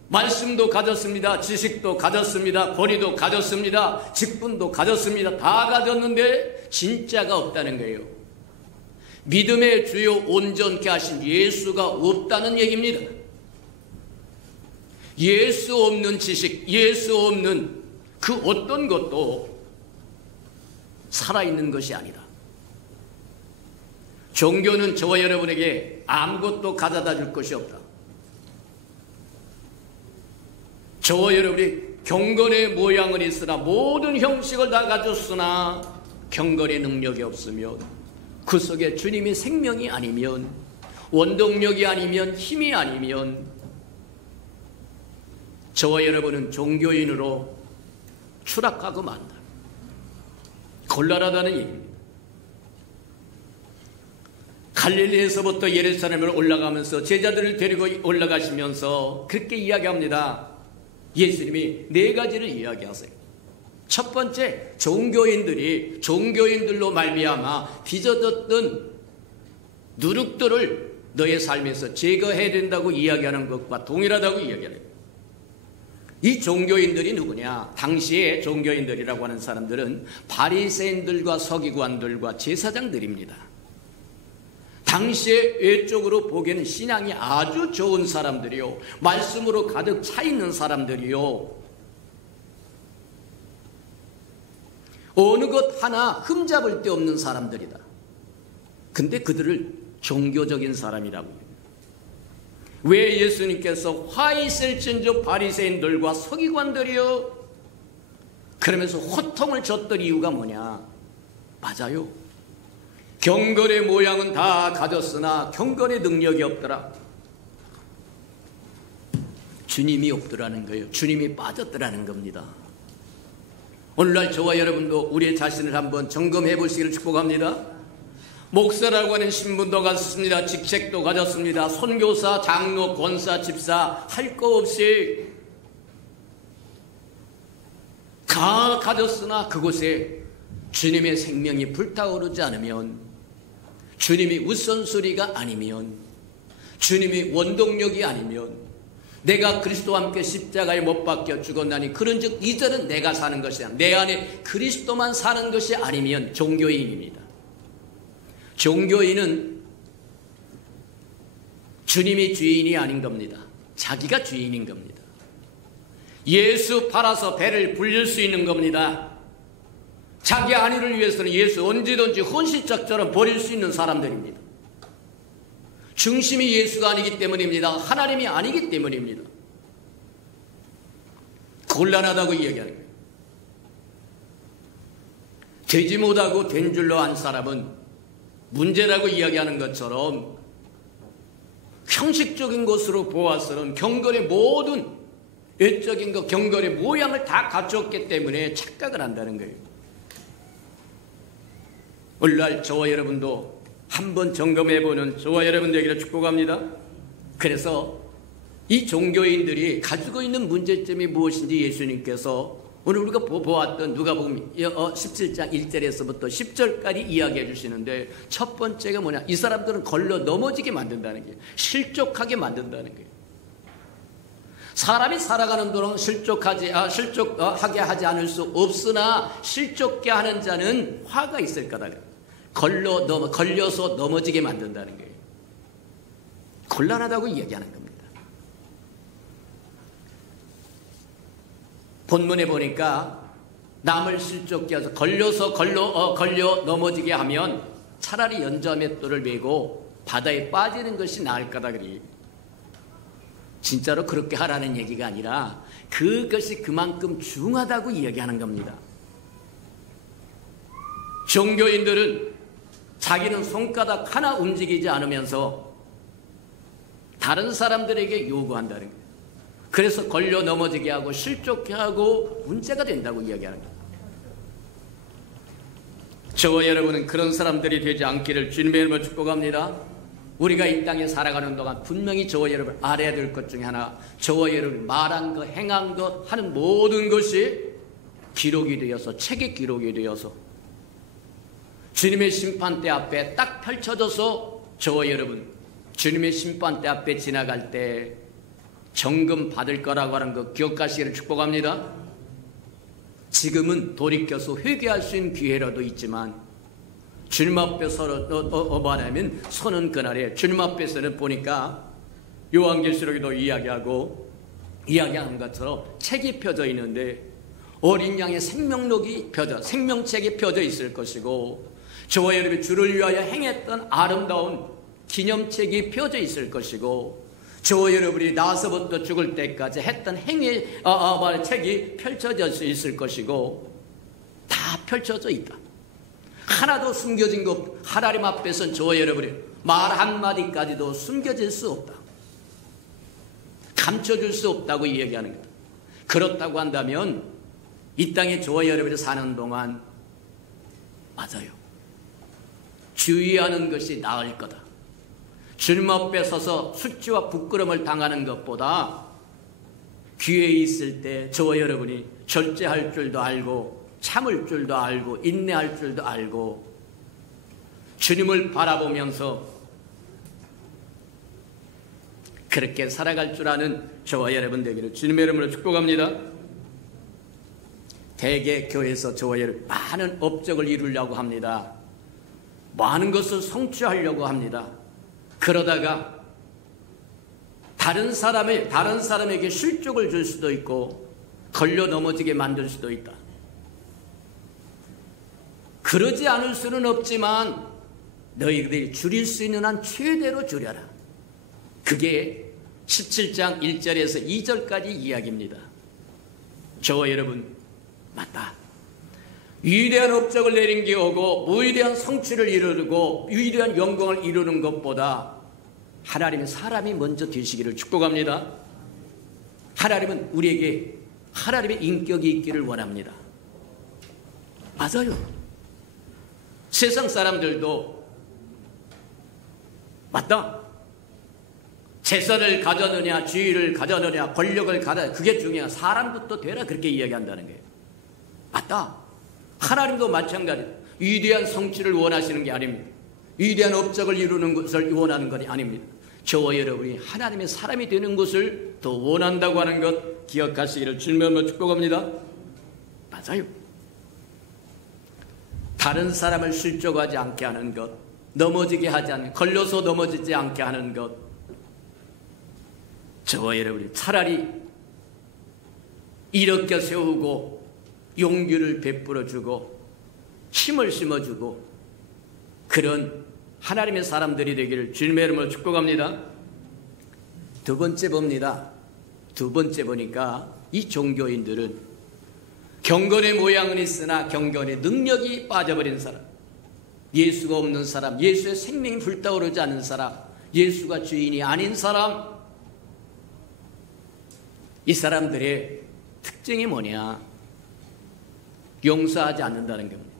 말씀도 가졌습니다. 지식도 가졌습니다. 권위도 가졌습니다. 직분도 가졌습니다. 다 가졌는데 진짜가 없다는 거예요. 믿음의 주요 온전케 하신 예수가 없다는 얘기입니다. 예수 없는 지식, 예수 없는 그 어떤 것도 살아있는 것이 아니다. 종교는 저와 여러분에게 아무것도 가져다 줄 것이 없다. 저와 여러분이 경건의 모양은 있으나 모든 형식을 다 가졌으나 경건의 능력이 없으면, 그 속에 주님의 생명이 아니면, 원동력이 아니면, 힘이 아니면 저와 여러분은 종교인으로 추락하고 만다. 곤란하다는 얘기입니다. 갈릴리에서부터 예루살렘을 올라가면서 제자들을 데리고 올라가시면서 그렇게 이야기합니다. 예수님이 네 가지를 이야기하세요. 첫 번째, 종교인들로 말미암아 빚어졌던 누룩들을 너의 삶에서 제거해야 된다고 이야기하는 것과 동일하다고 이야기해요. 이 종교인들이 누구냐? 당시에 종교인들이라고 하는 사람들은 바리새인들과 서기관들과 제사장들입니다. 당시에 외적으로 보기에는 신앙이 아주 좋은 사람들이요, 말씀으로 가득 차 있는 사람들이요, 어느 것 하나 흠잡을 데 없는 사람들이다. 근데 그들을 종교적인 사람이라고 해요. 왜 예수님께서 화 있을진저 바리새인들과 서기관들이요, 그러면서 호통을 줬던 이유가 뭐냐? 맞아요. 경건의 모양은 다 가졌으나 경건의 능력이 없더라. 주님이 없더라는 거예요. 주님이 빠졌더라는 겁니다. 오늘날 저와 여러분도 우리의 자신을 한번 점검해 보시기를 축복합니다. 목사라고 하는 신분도 가졌습니다. 직책도 가졌습니다. 선교사, 장로, 권사, 집사 할 거 없이 다 가졌으나 그곳에 주님의 생명이 불타오르지 않으면, 주님이 우선순위가 아니면, 주님이 원동력이 아니면, 내가 그리스도와 함께 십자가에 못 박혀 죽었나니 그런즉 이제는 내가 사는 것이 아니라 내 안에 그리스도만 사는 것이 아니면 종교인입니다. 종교인은 주님이 주인이 아닌 겁니다. 자기가 주인인 겁니다. 예수 팔아서 배를 불릴 수 있는 겁니다. 자기 안위를 위해서는 예수 언제든지 헌신짝처럼 버릴 수 있는 사람들입니다. 중심이 예수가 아니기 때문입니다. 하나님이 아니기 때문입니다. 곤란하다고 이야기하는 거예요. 되지 못하고 된 줄로 안 사람은 문제라고 이야기하는 것처럼 형식적인 것으로 보아서는 경건의 모든 외적인 것, 경건의 모양을 다 갖췄기 때문에 착각을 한다는 거예요. 오늘날 저와 여러분도 한번 점검해보는 저와 여러분들에게 축복합니다. 그래서 이 종교인들이 가지고 있는 문제점이 무엇인지 예수님께서 오늘 우리가 보았던 누가복음 17장 1절에서부터 10절까지 이야기해 주시는데, 첫 번째가 뭐냐? 이 사람들은 걸러 넘어지게 만든다는 거예요. 실족하게 만든다는 거예요. 사람이 살아가는 동안 실족하게 하지 않을 수 없으나 실족게 하는 자는 화가 있을 거다. 걸려서 넘어지게 만든다는 거예요. 곤란하다고 이야기하는 겁니다. 본문에 보니까 남을 실족게 해서 걸려 넘어지게 하면 차라리 연자맷돌을 메고 바다에 빠지는 것이 나을 거다 그리. 진짜로 그렇게 하라는 얘기가 아니라 그것이 그만큼 중하다고 이야기하는 겁니다. 종교인들은 자기는 손가락 하나 움직이지 않으면서 다른 사람들에게 요구한다는 거예요. 그래서 걸려 넘어지게 하고 실족해 하고 문제가 된다고 이야기하는 거예요. 저와 여러분은 그런 사람들이 되지 않기를 주님의 이름으로 축복합니다. 우리가 이 땅에 살아가는 동안 분명히 저와 여러분 알아야 될 것 중에 하나, 저와 여러분 말한 것, 행한 것, 하는 모든 것이 기록이 되어서, 책에 기록이 되어서 주님의 심판대 앞에 딱 펼쳐져서 저와 여러분 주님의 심판대 앞에 지나갈 때 정금 받을 거라고 하는 거 기억하시기를 축복합니다. 지금은 돌이켜서 회개할 수 있는 기회라도 있지만 주님 앞에서 말하면 서는 그날에 주님 앞에서는 보니까 요한계시록에도 이야기하는 것처럼 책이 펴져 있는데 어린 양의 생명책이 펴져 있을 것이고, 저와 여러분이 주를 위하여 행했던 아름다운 기념책이 펴져 있을 것이고, 저와 여러분이 나서부터 죽을 때까지 했던 행위의 책이 펼쳐져 있을 것이고, 다 펼쳐져 있다. 하나도 숨겨진 것, 하나님 앞에서는 저와 여러분이 말 한마디까지도 숨겨질 수 없다. 감춰줄 수 없다고 이야기하는 거다. 그렇다고 한다면 이 땅에 저와 여러분이 사는 동안 맞아요. 주의하는 것이 나을 거다. 주님 앞에 서서 수치와 부끄러움을 당하는 것보다 기회 있을 때 저와 여러분이 절제할 줄도 알고 참을 줄도 알고 인내할 줄도 알고 주님을 바라보면서 그렇게 살아갈 줄 아는 저와 여러분 되기를 주님의 이름으로 축복합니다. 대개 교회에서 저와 여러분 많은 업적을 이루려고 합니다. 많은 것을 성취하려고 합니다. 그러다가 다른 사람에게 실족을 줄 수도 있고 걸려 넘어지게 만들 수도 있다. 그러지 않을 수는 없지만 너희들이 줄일 수 있는 한 최대로 줄여라. 그게 17장 1절에서 2절까지 이야기입니다. 저와 여러분 맞다. 위대한 업적을 내린 게 오고 위대한 성취를 이루고 위대한 영광을 이루는 것보다 하나님은 사람이 먼저 되시기를 축복합니다. 하나님은 우리에게 하나님의 인격이 있기를 원합니다. 맞아요. 세상 사람들도 맞다. 재산을 가졌느냐 지위를 가졌느냐 권력을 가졌느냐 그게 중요한 사람부터 되라 그렇게 이야기한다는 거예요. 맞다. 하나님도 마찬가지. 위대한 성취를 원하시는 게 아닙니다. 위대한 업적을 이루는 것을 원하는 것이 아닙니다. 저와 여러분이 하나님의 사람이 되는 것을 더 원한다고 하는 것 기억하시기를 주님으로 축복합니다. 맞아요. 다른 사람을 실족하지 않게 하는 것, 넘어지게 하지 않는 것, 걸려서 넘어지지 않게 하는 것, 저와 여러분이 차라리 일으켜 세우고 용기를 베풀어주고 힘을 심어주고 그런 하나님의 사람들이 되기를 주님의 이름으로 축복합니다. 두 번째 봅니다. 두 번째 보니까 이 종교인들은 경건의 모양은 있으나 경건의 능력이 빠져버린 사람, 예수가 없는 사람, 예수의 생명이 불타오르지 않는 사람, 예수가 주인이 아닌 사람, 이 사람들의 특징이 뭐냐? 용서하지 않는다는 겁니다.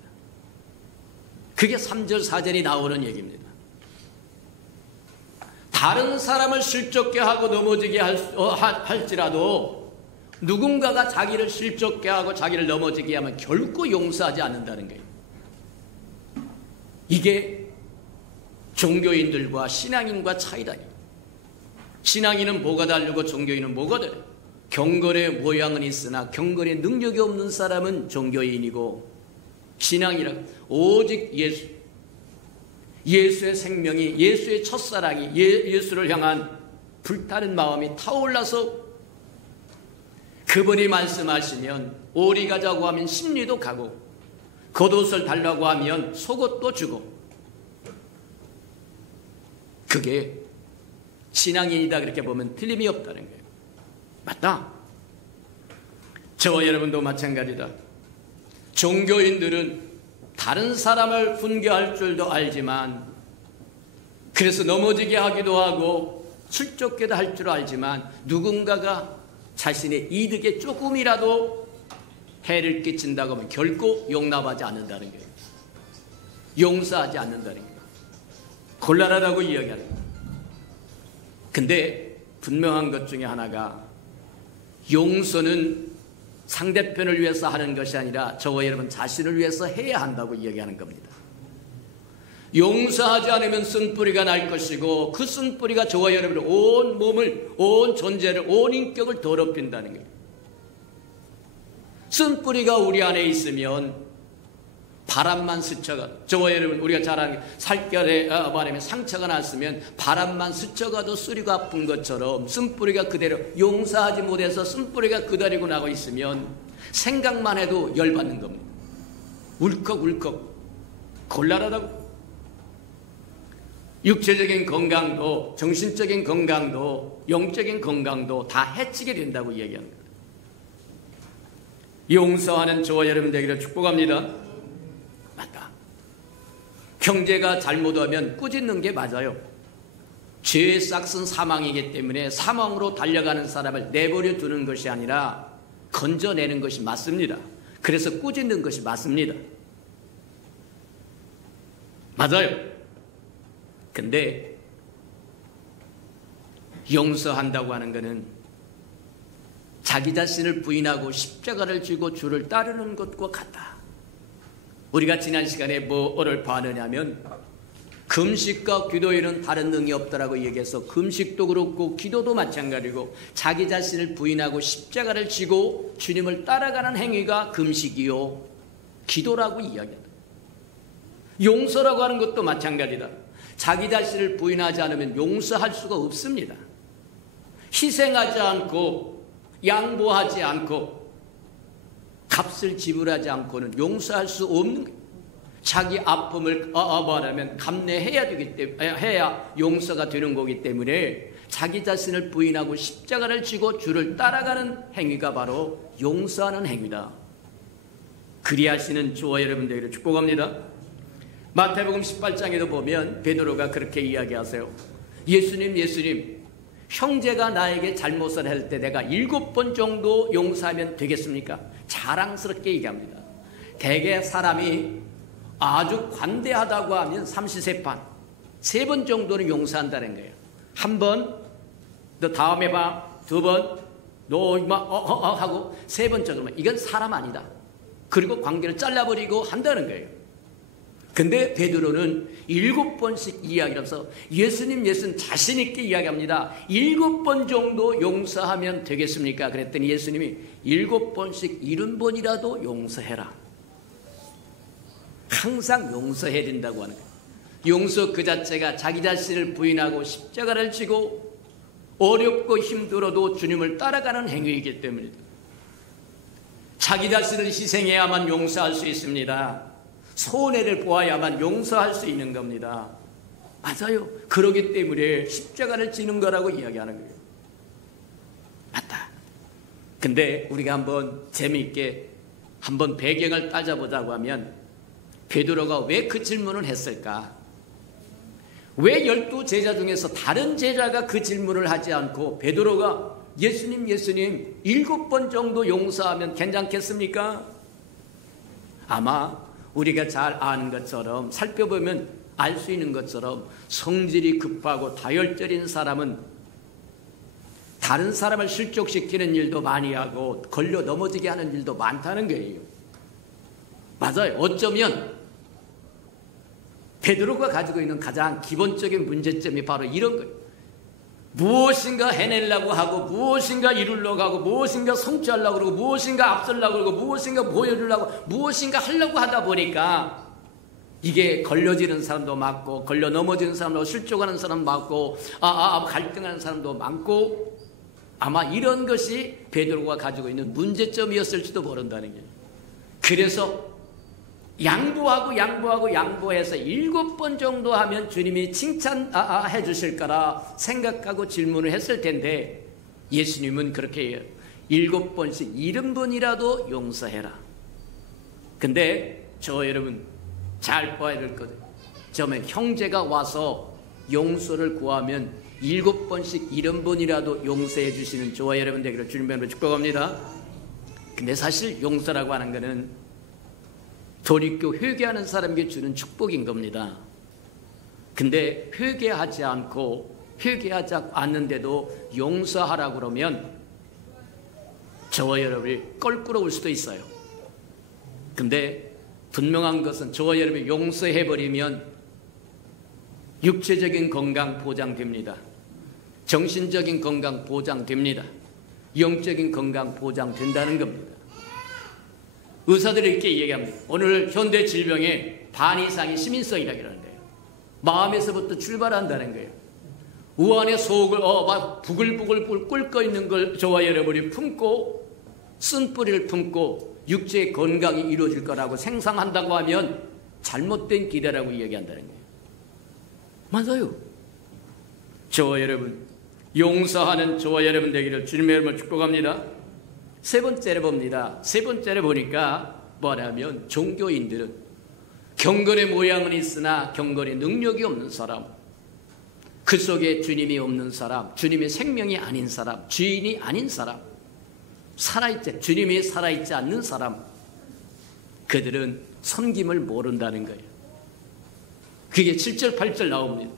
그게 3절 4절이 나오는 얘기입니다. 다른 사람을 실족게 하고 넘어지게 할지라도 누군가가 자기를 실족게 하고 자기를 넘어지게 하면 결코 용서하지 않는다는 거예요. 이게 종교인들과 신앙인과 차이다. 신앙인은 뭐가 다르고 종교인은 뭐가 다르고 경건의 모양은 있으나 경건의 능력이 없는 사람은 종교인이고 신앙이라 오직 예수의 생명이 예수의 첫사랑이 예수를 향한 불타는 마음이 타올라서 그분이 말씀하시면 오리 가자고 하면 심리도 가고 겉옷을 달라고 하면 속옷도 주고 그게 신앙인이다 그렇게 보면 틀림이 없다는 거예요. 맞다. 저와 여러분도 마찬가지다. 종교인들은 다른 사람을 훈계할 줄도 알지만 그래서 넘어지게 하기도 하고 실족게도 할 줄 알지만 누군가가 자신의 이득에 조금이라도 해를 끼친다고 하면 결코 용납하지 않는다는 거예요. 용서하지 않는다는 거예요. 곤란하다고 이야기하는 거예요. 근데 분명한 것 중에 하나가 용서는 상대편을 위해서 하는 것이 아니라 저와 여러분 자신을 위해서 해야 한다고 이야기하는 겁니다. 용서하지 않으면 쓴뿌리가 날 것이고 그 쓴뿌리가 저와 여러분의 온 몸을, 온 존재를, 온 인격을 더럽힌다는 거예요. 쓴뿌리가 우리 안에 있으면 바람만 스쳐가 저와 여러분 우리가 잘 아는 살결에 말하면 상처가 났으면 바람만 스쳐가도 쓰리고 아픈 것처럼 쓴뿌리가 그대로 용서하지 못해서 쓴뿌리가 그대로 나고 있으면 생각만 해도 열받는 겁니다. 울컥울컥 곤란하다고. 육체적인 건강도 정신적인 건강도 영적인 건강도 다 해치게 된다고 이야기합니다. 용서하는 저와 여러분 되기를 축복합니다. 맞다. 경제가 잘못하면 꾸짖는 게 맞아요. 죄의 싹은 사망이기 때문에 사망으로 달려가는 사람을 내버려 두는 것이 아니라 건져내는 것이 맞습니다. 그래서 꾸짖는 것이 맞습니다. 맞아요. 근데 용서한다고 하는 것은 자기 자신을 부인하고 십자가를 지고 주를 따르는 것과 같다. 우리가 지난 시간에 뭐를 봤느냐면 금식과 기도에는 다른 능이 없다라고 얘기해서 금식도 그렇고 기도도 마찬가지고 자기 자신을 부인하고 십자가를 지고 주님을 따라가는 행위가 금식이요 기도라고 이야기한다. 용서라고 하는 것도 마찬가지다. 자기 자신을 부인하지 않으면 용서할 수가 없습니다. 희생하지 않고 양보하지 않고 값을 지불하지 않고는 용서할 수 없는 거예요. 자기 아픔을 말하면 감내해야 되기 때문에 해야 용서가 되는 거기 때문에 자기 자신을 부인하고 십자가를 지고 주를 따라가는 행위가 바로 용서하는 행위다. 그리하시는 주와 여러분들에게 축복합니다. 마태복음 18장에도 보면 베드로가 그렇게 이야기하세요. 예수님, 형제가 나에게 잘못을 할 때 내가 7번 정도 용서하면 되겠습니까? 자랑스럽게 얘기합니다. 대개 사람이 아주 관대하다고 하면 삼시세판 3번 정도는 용서한다는 거예요. 1번, 너 다음에 봐. 2번, 너 하고 3번 정도면 이건 사람 아니다. 그리고 관계를 잘라버리고 한다는 거예요. 근데 베드로는 7번씩 이야기하면서 예수님 자신 있게 이야기합니다. 7번 정도 용서하면 되겠습니까? 그랬더니 예수님이 7번씩 70번이라도 용서해라. 항상 용서해야 된다고 하는 거예요. 용서 그 자체가 자기 자신을 부인하고 십자가를 지고 어렵고 힘들어도 주님을 따라가는 행위이기 때문입니다. 자기 자신을 희생해야만 용서할 수 있습니다. 손해를 보아야만 용서할 수 있는 겁니다. 맞아요. 그러기 때문에 십자가를 지는 거라고 이야기하는 거예요. 맞다. 근데 우리가 한번 재미있게 한번 배경을 따져보자고 하면 베드로가 왜 그 질문을 했을까? 왜 12제자 중에서 다른 제자가 그 질문을 하지 않고 베드로가 예수님 7번 정도 용서하면 괜찮겠습니까? 아마 우리가 잘 아는 것처럼 살펴보면 알 수 있는 것처럼 성질이 급하고 다혈질인 사람은 다른 사람을 실족시키는 일도 많이 하고 걸려 넘어지게 하는 일도 많다는 거예요. 맞아요. 어쩌면 베드로가 가지고 있는 가장 기본적인 문제점이 바로 이런 거예요. 무엇인가 해내려고 하고 무엇인가 이루려고 하고 무엇인가 성취하려고 그러고 무엇인가 앞서려고 그러고 무엇인가 보여주려고 무엇인가 하려고 하다 보니까 이게 걸려지는 사람도 많고 걸려 넘어지는 사람도 실족하는 사람도 많고 갈등하는 사람도 많고 아마 이런 것이 베드로가 가지고 있는 문제점이었을지도 모른다는 거예요. 그래서 양보해서 7번 정도 하면 주님이 칭찬해 주실 거라 생각하고 질문을 했을 텐데 예수님은 그렇게 해요. 7번씩 70번이라도 용서해라. 근데 저 여러분 잘 봐야 될 거예요. 저는 형제가 와서 용서를 구하면 7번씩 70번이라도 용서해 주시는 저와 여러분들에게 주님으로 축복합니다. 근데 사실 용서라고 하는 것은 돌이켜 회개하는 사람에게 주는 축복인 겁니다. 근데 회개하지 않는데도 용서하라고 그러면 저와 여러분이 껄끄러울 수도 있어요. 근데 분명한 것은 저와 여러분이 용서해버리면 육체적인 건강 보장됩니다. 정신적인 건강 보장됩니다. 영적인 건강 보장된다는 겁니다. 의사들이 이렇게 얘기합니다. 오늘 현대 질병의 반 이상이 시민성이라고 하는데요. 마음에서부터 출발한다는 거예요. 우한의 속을 막 부글부글 끓고 있는 걸 저와 여러분이 품고 쓴뿌리를 품고 육체의 건강이 이루어질 거라고 생각한다고 하면 잘못된 기대라고 이야기한다는 거예요. 맞아요. 저와 여러분 용서하는 저와 여러분 되기를 주님의 이름으로 축복합니다. 세 번째로 봅니다. 세 번째로 보니까 뭐냐면 종교인들은 경건의 모양은 있으나 경건의 능력이 없는 사람, 그 속에 주님이 없는 사람, 주님의 생명이 아닌 사람, 주인이 아닌 사람, 주님이 살아있지 않는 사람, 그들은 섬김을 모른다는 거예요. 그게 7절 8절 나옵니다.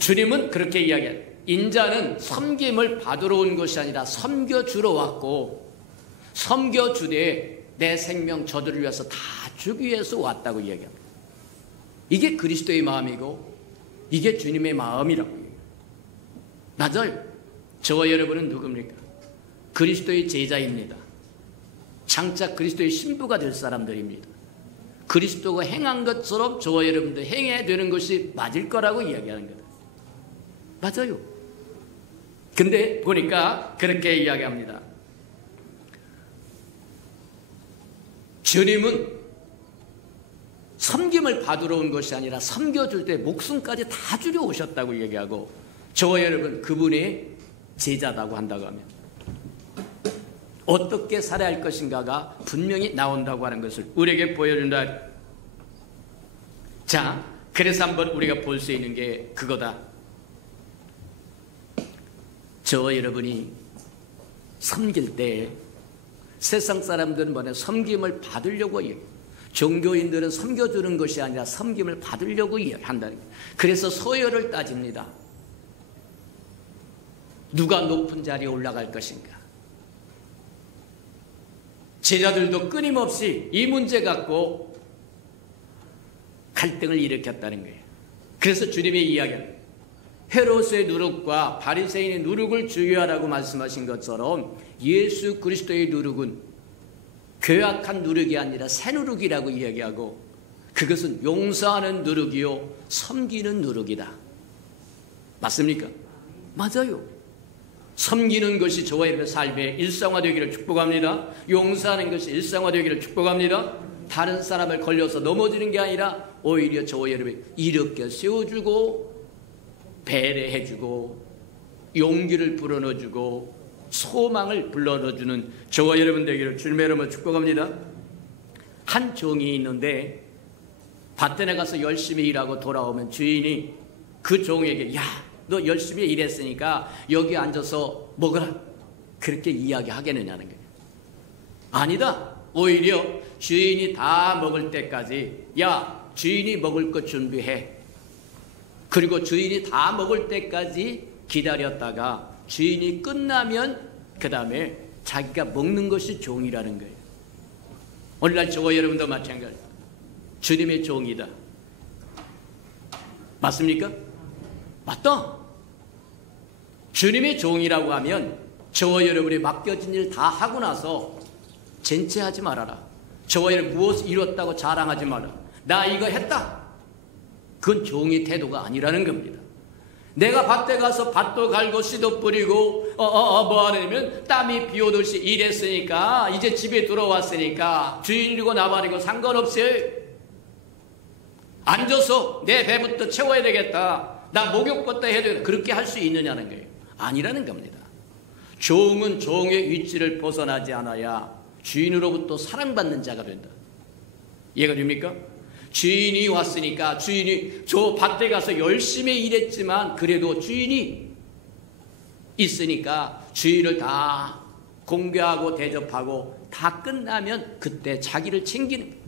주님은 그렇게 이야기해요. 인자는 섬김을 받으러 온 것이 아니라 섬겨주러 왔고 섬겨주되 내 생명 저들을 위해서 다 주기 위해서 왔다고 이야기합니다. 이게 그리스도의 마음이고 이게 주님의 마음이라고 해요. 맞아요. 저와 여러분은 누굽니까? 그리스도의 제자입니다. 장차 그리스도의 신부가 될 사람들입니다. 그리스도가 행한 것처럼 저와 여러분도 행해야 되는 것이 맞을 거라고 이야기하는 거다. 맞아요. 근데 보니까 그렇게 이야기합니다. 주님은 섬김을 받으러 온 것이 아니라 섬겨줄 때 목숨까지 다 주려 오셨다고 얘기하고 저와 여러분 그분의 제자다고 한다고 하면 어떻게 살아야 할 것인가가 분명히 나온다고 하는 것을 우리에게 보여준다. 자, 그래서 한번 우리가 볼 수 있는 게 그거다. 저와 여러분이 섬길 때 세상 사람들은 뭐냐 섬김을 받으려고 해요. 종교인들은 섬겨주는 것이 아니라 섬김을 받으려고 한다는 거예요. 그래서 서열을 따집니다. 누가 높은 자리에 올라갈 것인가. 제자들도 끊임없이 이 문제 갖고 갈등을 일으켰다는 거예요. 그래서 주님의 이야기는 헤롯의 누룩과 바리새인의 누룩을 주의하라고 말씀하신 것처럼 예수 그리스도의 누룩은 괴악한 누룩이 아니라 새 누룩이라고 이야기하고 그것은 용서하는 누룩이요 섬기는 누룩이다. 맞습니까? 맞아요. 섬기는 것이 저와 여러분의 삶에 일상화되기를 축복합니다. 용서하는 것이 일상화되기를 축복합니다. 다른 사람을 걸려서 넘어지는 게 아니라 오히려 저와 여러분이 이렇게 세워주고 배려해주고 용기를 불어넣어주고 소망을 불러넣어주는 저와 여러분 되기를 주님의 이름으로 축복합니다. 한 종이 있는데 밭에 나가서 열심히 일하고 돌아오면 주인이 그 종에게 야, 너 열심히 일했으니까 여기 앉아서 먹어라 그렇게 이야기하겠느냐는 거예요. 아니다. 오히려 주인이 다 먹을 때까지 야, 주인이 먹을 것 준비해. 그리고 주인이 다 먹을 때까지 기다렸다가 주인이 끝나면 그 다음에 자기가 먹는 것이 종이라는 거예요. 오늘날 저와 여러분도 마찬가지. 주님의 종이다. 맞습니까? 맞다. 주님의 종이라고 하면 저와 여러분이 맡겨진 일 다 하고 나서 젠체하지 말아라. 저와 여러분 무엇을 이뤘다고 자랑하지 마라. 나 이거 했다. 그건 종의 태도가 아니라는 겁니다. 내가 밭에 가서 밭도 갈고 씨도 뿌리고 뭐 하냐면 땀이 비 오듯이 일했으니까 이제 집에 들어왔으니까 주인이고 나발이고 상관없어요. 앉아서 내 배부터 채워야 되겠다. 나 목욕부터 해야 되겠다. 그렇게 할 수 있느냐는 거예요. 아니라는 겁니다. 종은 종의 위치를 벗어나지 않아야 주인으로부터 사랑받는 자가 된다. 이해가 됩니까? 주인이 왔으니까 주인이 저 밭에 가서 열심히 일했지만 그래도 주인이 있으니까 주인을 다 공개하고 대접하고 다 끝나면 그때 자기를 챙기는 거예요.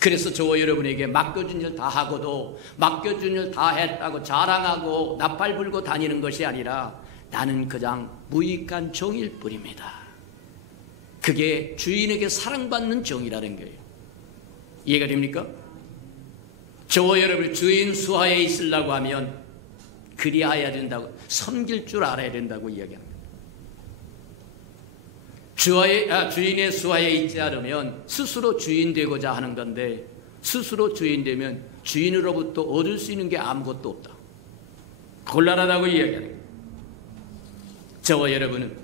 그래서 저와 여러분에게 맡겨준 일 다 하고도 맡겨준 일 다 했다고 자랑하고 나팔 불고 다니는 것이 아니라 나는 그냥 무익한 종일 뿐입니다. 그게 주인에게 사랑받는 종이라는 거예요. 이해가 됩니까? 저와 여러분이 주인 수하에 있으려고 하면 그리하여야 된다고 섬길 줄 알아야 된다고 이야기합니다. 주인의 수하에 있지 않으면 스스로 주인 되고자 하는 건데 스스로 주인 되면 주인으로부터 얻을 수 있는 게 아무것도 없다. 곤란하다고 이야기합니다. 저와 여러분은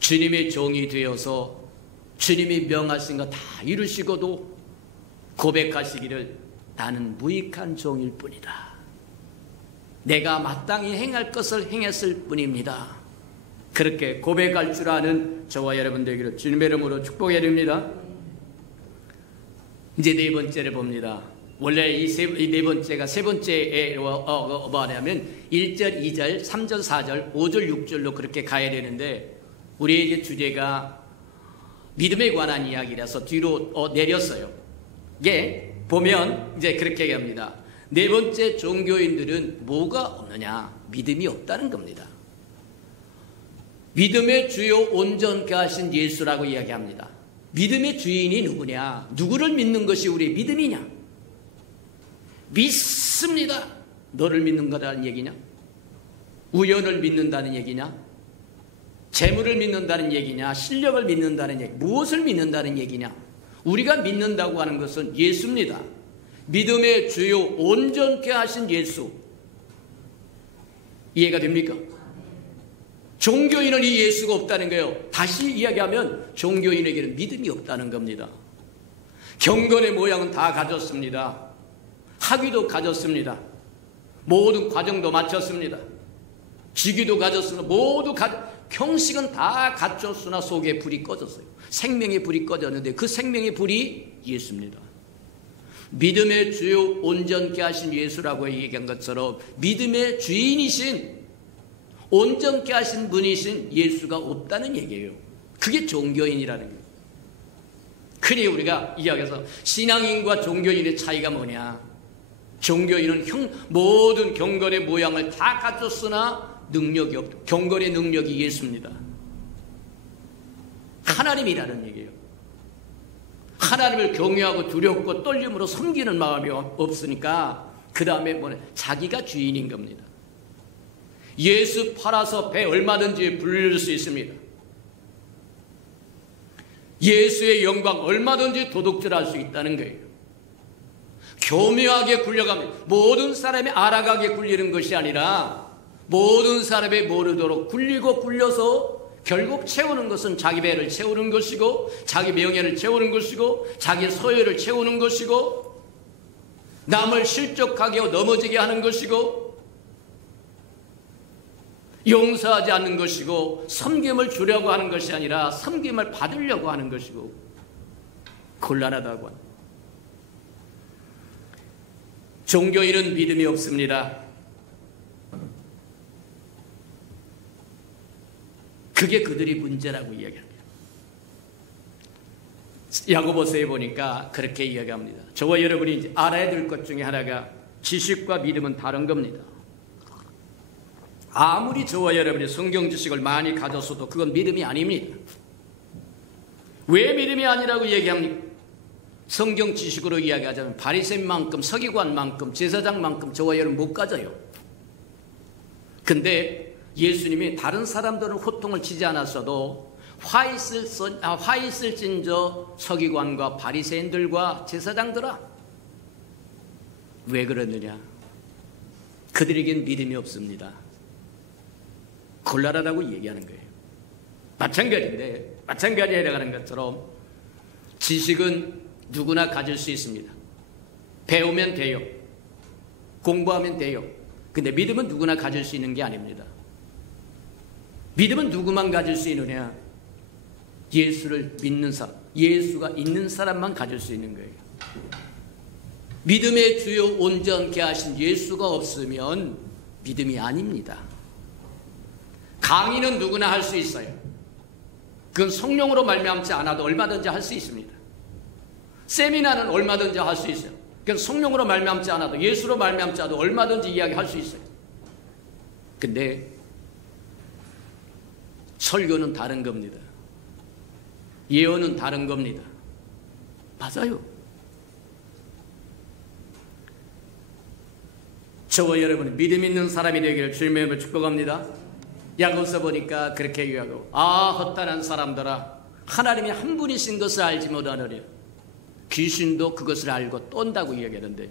주님의 종이 되어서 주님이 명하신 거 다 이루시고도 고백하시기를 나는 무익한 종일 뿐이다. 내가 마땅히 행할 것을 행했을 뿐입니다. 그렇게 고백할 줄 아는 저와 여러분 되기를 주님의 이름으로 축복해 드립니다. 이제 네 번째를 봅니다. 원래 이 네 번째가 세 번째에 뭐냐면 1절, 2절, 3절, 4절, 5절, 6절로 그렇게 가야 되는데 우리의 이제 주제가 믿음에 관한 이야기라서 뒤로 내렸어요. 이게 보면 이제 그렇게 얘기합니다. 네 번째, 종교인들은 뭐가 없느냐? 믿음이 없다는 겁니다. 믿음의 주요 온전케 하신 예수라고 이야기합니다. 믿음의 주인이 누구냐? 누구를 믿는 것이 우리의 믿음이냐? 믿습니다. 너를 믿는 거라는 얘기냐? 우연을 믿는다는 얘기냐? 재물을 믿는다는 얘기냐? 실력을 믿는다는 얘기, 무엇을 믿는다는 얘기냐? 우리가 믿는다고 하는 것은 예수입니다. 믿음의 주요 온전케 하신 예수. 이해가 됩니까? 종교인은 이 예수가 없다는 거예요. 다시 이야기하면 종교인에게는 믿음이 없다는 겁니다. 경건의 모양은 다 가졌습니다. 학위도 가졌습니다. 모든 과정도 마쳤습니다. 직위도 가졌습니다. 모두 형식은 다 갖췄으나 속에 불이 꺼졌어요. 생명의 불이 꺼졌는데 그 생명의 불이 예수입니다. 믿음의 주요 온전케 하신 예수라고 얘기한 것처럼 믿음의 주인이신 온전케 하신 분이신 예수가 없다는 얘기예요. 그게 종교인이라는 거예요. 흔히 우리가 이야기해서 신앙인과 종교인의 차이가 뭐냐? 종교인은 모든 경건의 모양을 다 갖췄으나 능력이 없다. 경건의 능력이 예수입니다. 하나님이라는 얘기예요. 하나님을 경외하고 두렵고 떨림으로 섬기는 마음이 없으니까 그 다음에 뭐냐? 자기가 주인인 겁니다. 예수 팔아서 배 얼마든지 불릴 수 있습니다. 예수의 영광 얼마든지 도둑질할 수 있다는 거예요. 교묘하게 굴려갑니다. 모든 사람이 알아가게 굴리는 것이 아니라 모든 사람이 모르도록 굴리고 굴려서 결국 채우는 것은 자기 배를 채우는 것이고 자기 명예를 채우는 것이고 자기 소유를 채우는 것이고 남을 실족하게 넘어지게 하는 것이고 용서하지 않는 것이고 섬김을 주려고 하는 것이 아니라 섬김을 받으려고 하는 것이고 곤란하다고 합니다. 종교인은 믿음이 없습니다. 그게 그들이 문제라고 이야기합니다. 야고보서에 보니까 그렇게 이야기합니다. 저와 여러분이 이제 알아야 될 것 중에 하나가 지식과 믿음은 다른 겁니다. 아무리 저와 여러분이 성경 지식을 많이 가졌어도 그건 믿음이 아닙니다. 왜 믿음이 아니라고 얘기합니까? 성경 지식으로 이야기하자면 바리새인만큼 서기관만큼 제사장만큼 저와 여러분 못 가져요. 근데 예수님이 다른 사람들은 호통을 치지 않았어도 화 있을진저 서기관과 바리새인들과 제사장들아, 왜 그러느냐? 그들에겐 믿음이 없습니다. 곤란하다고 얘기하는 거예요. 마찬가지에 해당하는 것처럼 지식은 누구나 가질 수 있습니다. 배우면 돼요. 공부하면 돼요. 근데 믿음은 누구나 가질 수 있는 게 아닙니다. 믿음은 누구만 가질 수 있느냐? 예수를 믿는 사람, 예수가 있는 사람만 가질 수 있는 거예요. 믿음의 주요 온전케 하신 예수가 없으면 믿음이 아닙니다. 강의는 누구나 할 수 있어요. 그건 성령으로 말미암지 않아도 얼마든지 할 수 있습니다. 세미나는 얼마든지 할 수 있어요. 그건 성령으로 말미암지 않아도 예수로 말미암지 않아도 얼마든지 이야기할 수 있어요. 근데 설교는 다른 겁니다. 예언은 다른 겁니다. 맞아요. 저와 여러분이 믿음 있는 사람이 되기를 주님의 축복합니다. 야고보서 보니까 그렇게 얘기하고, 헛단한 사람들아, 하나님이 한 분이신 것을 알지 못하느냐. 귀신도 그것을 알고 떤다고 이야기하는데,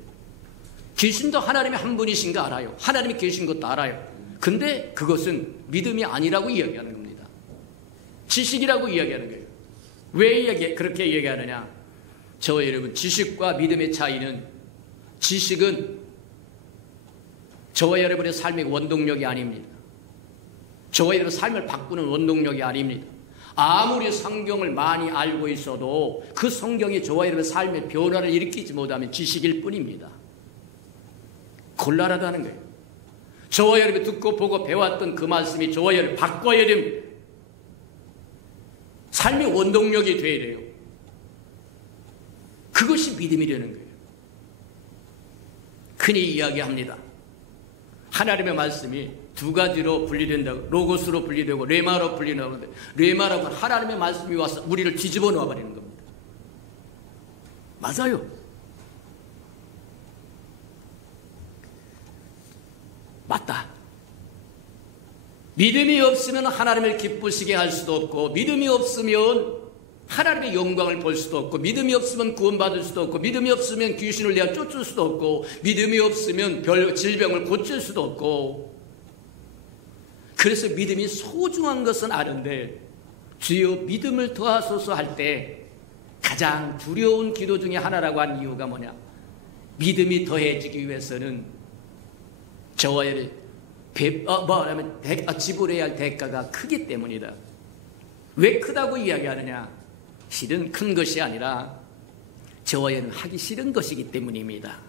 귀신도 하나님이 한 분이신 거 알아요. 하나님이 계신 것도 알아요. 근데 그것은 믿음이 아니라고 이야기하는 겁니다. 지식이라고 이야기하는 거예요. 왜 그렇게 얘기하느냐? 저와 여러분, 지식과 믿음의 차이는, 지식은 저와 여러분의 삶의 원동력이 아닙니다. 저와 여러분 삶을 바꾸는 원동력이 아닙니다. 아무리 성경을 많이 알고 있어도 그 성경이 저와 여러분의 삶의 변화를 일으키지 못하면 지식일 뿐입니다. 곤란하다는 거예요. 저와 여러분이 듣고 보고 배웠던 그 말씀이 저와 여러분 바꿔야 됩니다. 삶의 원동력이 되어야 돼요. 그것이 믿음이라는 거예요. 흔히 이야기합니다. 하나님의 말씀이 두 가지로 분리된다고, 로고스로 분리되고 레마로 분리된다고 하는데, 레마라고 하나님의 말씀이 와서 우리를 뒤집어 놓아버리는 겁니다. 맞아요. 맞다. 믿음이 없으면 하나님을 기쁘시게 할 수도 없고, 믿음이 없으면 하나님의 영광을 볼 수도 없고, 믿음이 없으면 구원받을 수도 없고, 믿음이 없으면 귀신을 내어 쫓을 수도 없고, 믿음이 없으면 질병을 고칠 수도 없고. 그래서 믿음이 소중한 것은 아는데, 주여 믿음을 더하소서 할 때 가장 두려운 기도 중에 하나라고 한 이유가 뭐냐? 믿음이 더해지기 위해서는 저와 여러분이 지불해야 할 대가가 크기 때문이다. 왜 크다고 이야기하느냐? 실은 큰 것이 아니라 저와 여러분 하기 싫은 것이기 때문입니다.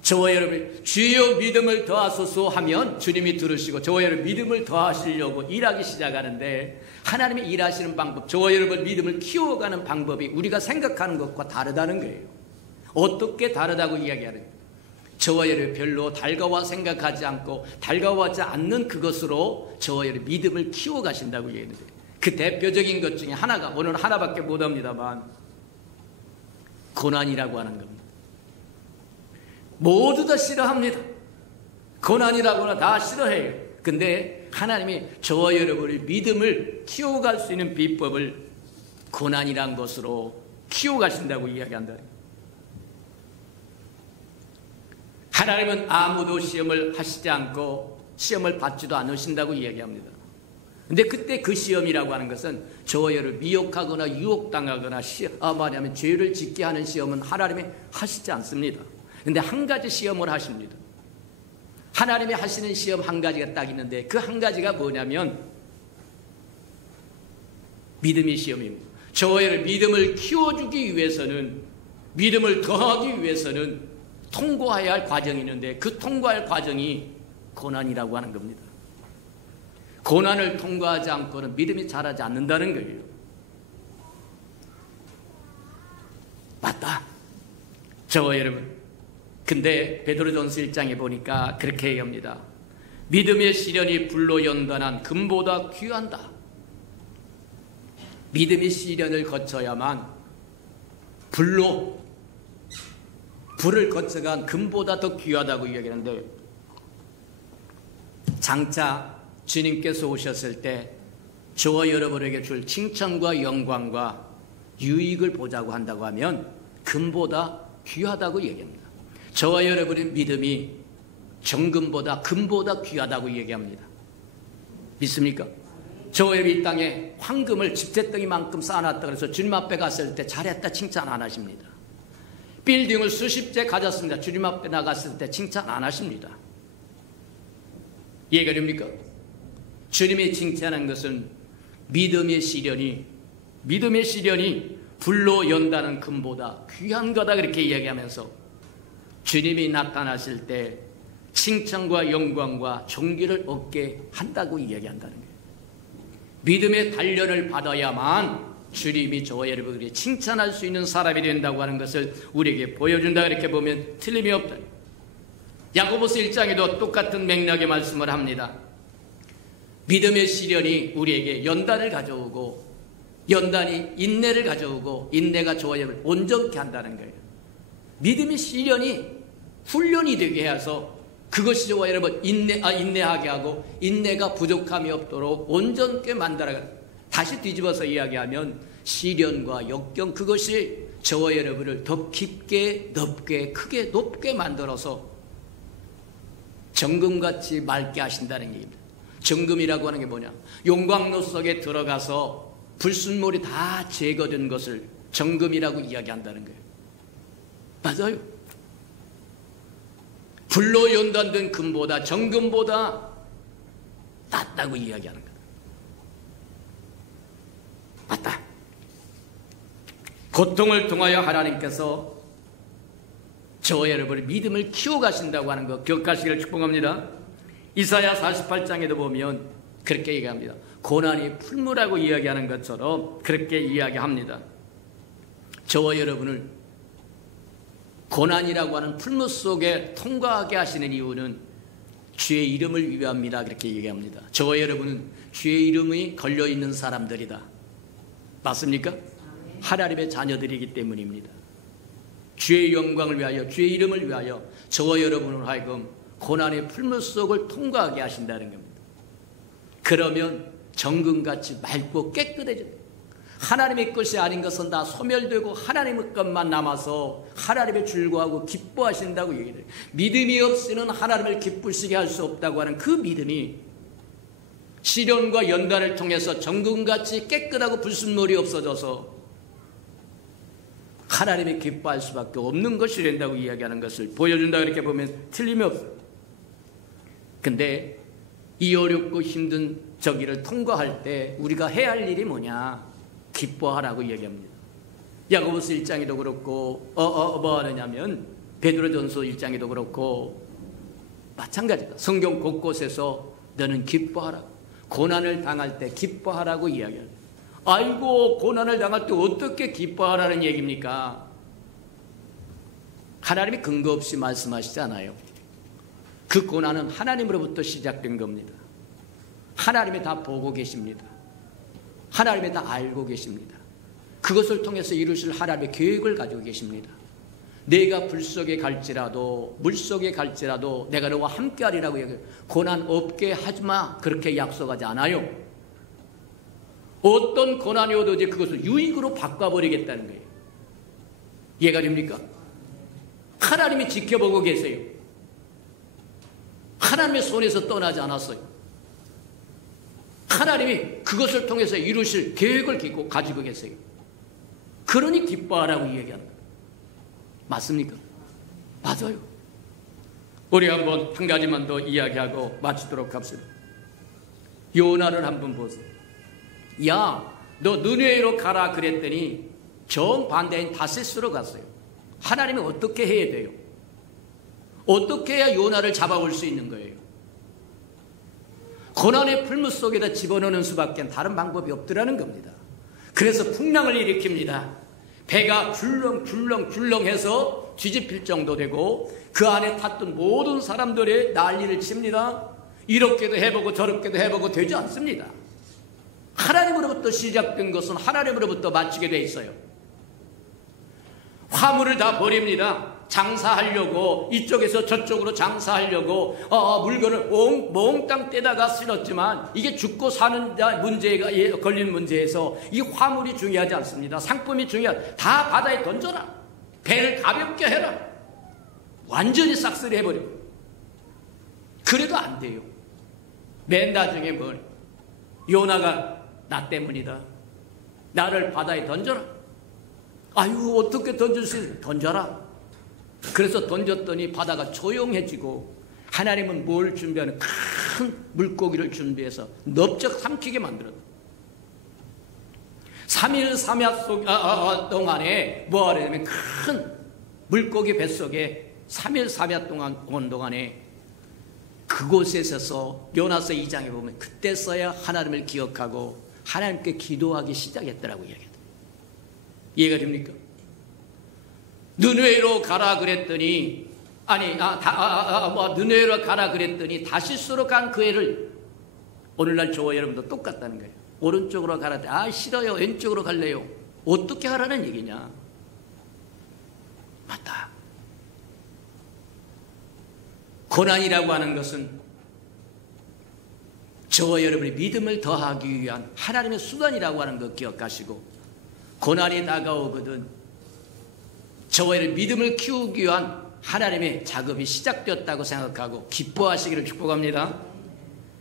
저와 여러분 주여 믿음을 더하소서 하면 주님이 들으시고 저와 여러분 믿음을 더하시려고 일하기 시작하는데, 하나님이 일하시는 방법, 저와 여러분 믿음을 키워가는 방법이 우리가 생각하는 것과 다르다는 거예요. 어떻게 다르다고 이야기하느냐? 저와 여러분 별로 달가워 생각하지 않고 달가워하지 않는 그것으로 저와 여러분 믿음을 키워가신다고 얘기했는데, 그 대표적인 것 중에 하나가, 오늘 하나밖에 못합니다만, 고난이라고 하는 겁니다. 모두 다 싫어합니다. 고난이라고는 다 싫어해요. 근데 하나님이 저와 여러분의 믿음을 키워갈 수 있는 비법을 고난이란 것으로 키워가신다고 이야기한다. 하나님은 아무도 시험을 하시지 않고 시험을 받지도 않으신다고 이야기합니다. 근데 그때 그 시험이라고 하는 것은 저와 여러분 미혹하거나 유혹당하거나 말하면 죄를 짓게 하는 시험은 하나님이 하시지 않습니다. 근데 한 가지 시험을 하십니다. 하나님이 하시는 시험 한 가지가 딱 있는데, 그 한 가지가 뭐냐면 믿음의 시험입니다. 저와 여러분 믿음을 키워주기 위해서는, 믿음을 더하기 위해서는 통과해야 할 과정이 있는데, 그 통과할 과정이 고난이라고 하는 겁니다. 고난을 통과하지 않고는 믿음이 자라지 않는다는 거예요. 맞다. 저와 여러분, 근데 베드로전서 1장에 보니까 그렇게 얘기합니다. 믿음의 시련이 불로 연단한 금보다 귀한다. 믿음의 시련을 거쳐야만 불을 거쳐간 금보다 더 귀하다고 이야기하는데, 장차 주님께서 오셨을 때 저와 여러분에게 줄 칭찬과 영광과 유익을 보자고 한다고 하면 금보다 귀하다고 얘기합니다. 저와 여러분의 믿음이 정금보다 금보다 귀하다고 얘기합니다. 믿습니까? 저와 여러분 이 땅에 황금을 집재덩이만큼 쌓아놨다 그래서 주님 앞에 갔을 때 잘했다 칭찬 안 하십니다. 빌딩을 수십 채 가졌습니다. 주님 앞에 나갔을 때 칭찬 안 하십니다. 이해가 됩니까? 주님이 칭찬한 것은 믿음의 시련이 불로 연다는 금보다 귀한 거다, 그렇게 이야기하면서 주님이 나타나실 때 칭찬과 영광과 존귀를 얻게 한다고 이야기한다는 거예요. 믿음의 단련을 받아야만 주님이 저와 여러분들이 칭찬할 수 있는 사람이 된다고 하는 것을 우리에게 보여준다, 이렇게 보면 틀림이 없다. 야고보서 1장에도 똑같은 맥락의 말씀을 합니다. 믿음의 시련이 우리에게 연단을 가져오고, 연단이 인내를 가져오고, 인내가 저와 여러분을 온전케 한다는 거예요. 믿음의 시련이 훈련이 되게 해서 그것이 저와 여러분 인내하게 하고, 인내가 부족함이 없도록 온전케 만들어가. 다시 뒤집어서 이야기하면 시련과 역경, 그것이 저와 여러분을 더 깊게, 넓게, 크게, 높게 만들어서 정금같이 맑게 하신다는 얘기입니다. 정금이라고 하는 게 뭐냐? 용광로 속에 들어가서 불순물이 다 제거된 것을 정금이라고 이야기한다는 거예요. 맞아요. 불로 연단된 금보다, 정금보다 낫다고 이야기하는 거예요. 맞다. 고통을 통하여 하나님께서 저와 여러분의 믿음을 키워가신다고 하는 것 기억하시기를 축복합니다. 이사야 48장에도 보면 그렇게 얘기합니다. 고난이 풀무라고 이야기하는 것처럼 그렇게 이야기합니다. 저와 여러분을 고난이라고 하는 풀무 속에 통과하게 하시는 이유는 주의 이름을 위함이다, 그렇게 얘기합니다. 저와 여러분은 주의 이름이 걸려있는 사람들이다. 맞습니까? 하나님의 자녀들이기 때문입니다. 주의 영광을 위하여, 주의 이름을 위하여 저와 여러분을 하여금 고난의 풀무 속을 통과하게 하신다는 겁니다. 그러면 정금같이 맑고 깨끗해진다. 하나님의 것이 아닌 것은 다 소멸되고 하나님의 것만 남아서 하나님의 즐거워하고 기뻐하신다고 얘기해요. 믿음이 없이는 하나님을 기쁘시게 할 수 없다고 하는 그 믿음이 시련과 연단을 통해서 정금같이 깨끗하고 불순물이 없어져서 하나님이 기뻐할 수밖에 없는 것이 된다고 이야기하는 것을 보여준다, 이렇게 보면 틀림이 없어요. 근데 이 어렵고 힘든 저기를 통과할 때 우리가 해야 할 일이 뭐냐? 기뻐하라고 얘기합니다. 야고보서 1장에도 그렇고 뭐 하느냐면 베드로전서 1장에도 그렇고 마찬가지다. 성경 곳곳에서 너는 기뻐하라고, 고난을 당할 때 기뻐하라고 이야기합니다. 아이고, 고난을 당할 때 어떻게 기뻐하라는 얘기입니까? 하나님이 근거 없이 말씀하시지 않아요. 그 고난은 하나님으로부터 시작된 겁니다. 하나님이 다 보고 계십니다. 하나님이 다 알고 계십니다. 그것을 통해서 이루실 하나님의 계획을 가지고 계십니다. 내가 불 속에 갈지라도 물 속에 갈지라도 내가 너와 함께하리라고 얘기해요. 고난 없게 하지마, 그렇게 약속하지 않아요. 어떤 고난이 오든지 그것을 유익으로 바꿔버리겠다는 거예요. 이해가 됩니까? 하나님이 지켜보고 계세요. 하나님의 손에서 떠나지 않았어요. 하나님이 그것을 통해서 이루실 계획을 가지고 계세요. 그러니 기뻐하라고 얘기합니다. 맞습니까? 맞아요. 우리 한번 한 가지만 더 이야기하고 마치도록 합시다. 요나를 한번 보세요. 야, 너 느네웨로 가라 그랬더니 정반대인 다시스로 갔어요. 하나님이 어떻게 해야 돼요? 어떻게 해야 요나를 잡아올 수 있는 거예요? 고난의 풀무 속에다 집어넣는 수밖에 다른 방법이 없더라는 겁니다. 그래서 풍랑을 일으킵니다. 배가 줄렁줄렁해서 뒤집힐 정도 되고 그 안에 탔던 모든 사람들의 난리를 칩니다. 이렇게도 해보고 저렇게도 해보고 되지 않습니다. 하나님으로부터 시작된 것은 하나님으로부터 마치게 돼 있어요. 화물을 다 버립니다. 장사하려고 이쪽에서 저쪽으로 장사하려고 물건을 몽땅 떼다가 실었지만 이게 죽고 사는 문제가 걸린 문제에서 이 화물이 중요하지 않습니다. 상품이 중요하다. 다 바다에 던져라. 배를 가볍게 해라. 완전히 싹쓸이 해버려. 그래도 안 돼요. 맨 나중에 뭘? 요나가 나 때문이다. 나를 바다에 던져라. 아유, 어떻게 던질 수 있어? 던져라. 그래서 던졌더니 바다가 조용해지고 하나님은 뭘 준비하는? 큰 물고기를 준비해서 넓적 삼키게 만들었다. 3일 3야 동안에 뭐 하려면 큰 물고기 뱃속에 3일 3야 동안 온 동안에 그곳에 서서 요나서 2장에 보면 그때서야 하나님을 기억하고 하나님께 기도하기 시작했더라고 이야기합니다. 이해가 됩니까? 느네웨로 가라 그랬더니 느네웨로 가라 그랬더니 다시스로 간 그 애를 오늘날 저와 여러분도 똑같다는 거예요. 오른쪽으로 가라. 싫어요. 왼쪽으로 갈래요. 어떻게 하라는 얘기냐? 맞다. 고난이라고 하는 것은 저와 여러분의 믿음을 더하기 위한 하나님의 수단이라고 하는 것 기억하시고, 고난이 다가오거든 저와 여러분의 믿음을 키우기 위한 하나님의 작업이 시작되었다고 생각하고 기뻐하시기를 축복합니다.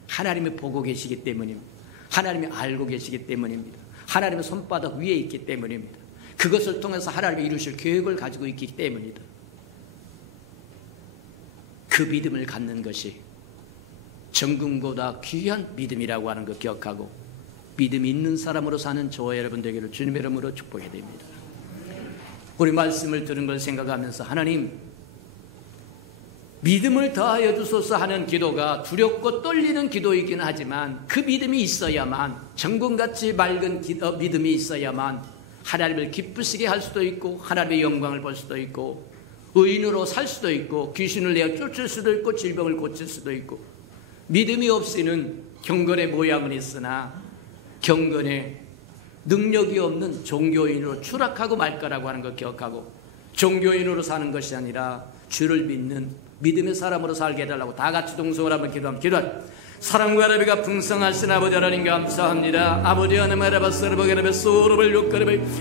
하나님이 보고 계시기 때문입니다. 하나님이 알고 계시기 때문입니다. 하나님의 손바닥 위에 있기 때문입니다. 그것을 통해서 하나님이 이루실 계획을 가지고 있기 때문이다. 그 믿음을 갖는 것이 정금보다 귀한 믿음이라고 하는 것 기억하고 믿음 있는 사람으로 사는 저와 여러분 되기를 주님의 이름으로 축복해 드립니다. 우리 말씀을 들은 걸 생각하면서 하나님, 믿음을 더하여 주소서 하는 기도가 두렵고 떨리는 기도이긴 하지만 그 믿음이 있어야만, 정금같이 맑은 믿음이 있어야만 하나님을 기쁘시게 할 수도 있고 하나님의 영광을 볼 수도 있고 의인으로 살 수도 있고 귀신을 내어 쫓을 수도 있고 질병을 고칠 수도 있고, 믿음이 없이는 경건의 모양은 있으나 경건의 능력이 없는 종교인으로 추락하고 말 거라고 하는 걸 기억하고, 종교인으로 사는 것이 아니라 주를 믿는 믿음의 사람으로 살게 해달라고 다 같이 동성을 한번 기도합니다. 사랑과 아버지가 풍성하신 아버지 하나님 감사합니다. 아버지 하나님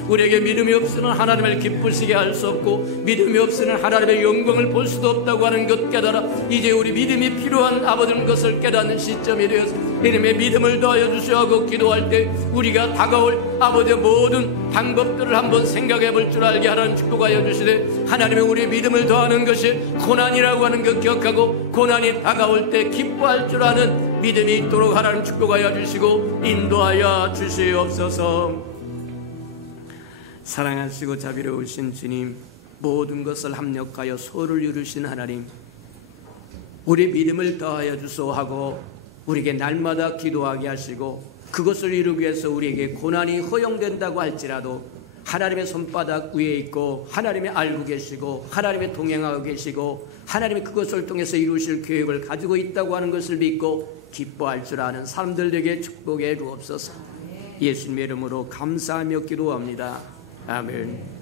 우리에게 믿음이 없으면 하나님을 기쁘시게 할 수 없고 믿음이 없으면 하나님의 영광을 볼 수도 없다고 하는 것 깨달아 이제 우리 믿음이 필요한 아버지는 것을 깨닫는 시점이 되어서 이름의 믿음을 더하여 주시고 기도할 때 우리가 다가올 아버지의 모든 방법들을 한번 생각해 볼 줄 알게 하라는 축복하여 주시되, 하나님의 우리 믿음을 더하는 것이 고난이라고 하는 것 기억하고 고난이 다가올 때 기뻐할 줄 아는 믿음이 있도록 하나님 축복하여 주시고 인도하여 주시옵소서. 사랑하시고 자비로우신 주님, 모든 것을 합력하여 소를 이루신 하나님, 우리 믿음을 더하여 주소하고 우리에게 날마다 기도하게 하시고 그것을 이루기 위해서 우리에게 고난이 허용된다고 할지라도 하나님의 손바닥 위에 있고 하나님이 알고 계시고 하나님이 동행하고 계시고 하나님이 그것을 통해서 이루실 계획을 가지고 있다고 하는 것을 믿고 기뻐할 줄 아는 사람들에게 축복해 주옵소서. 예수님의 이름으로 감사하며 기도합니다. 아멘.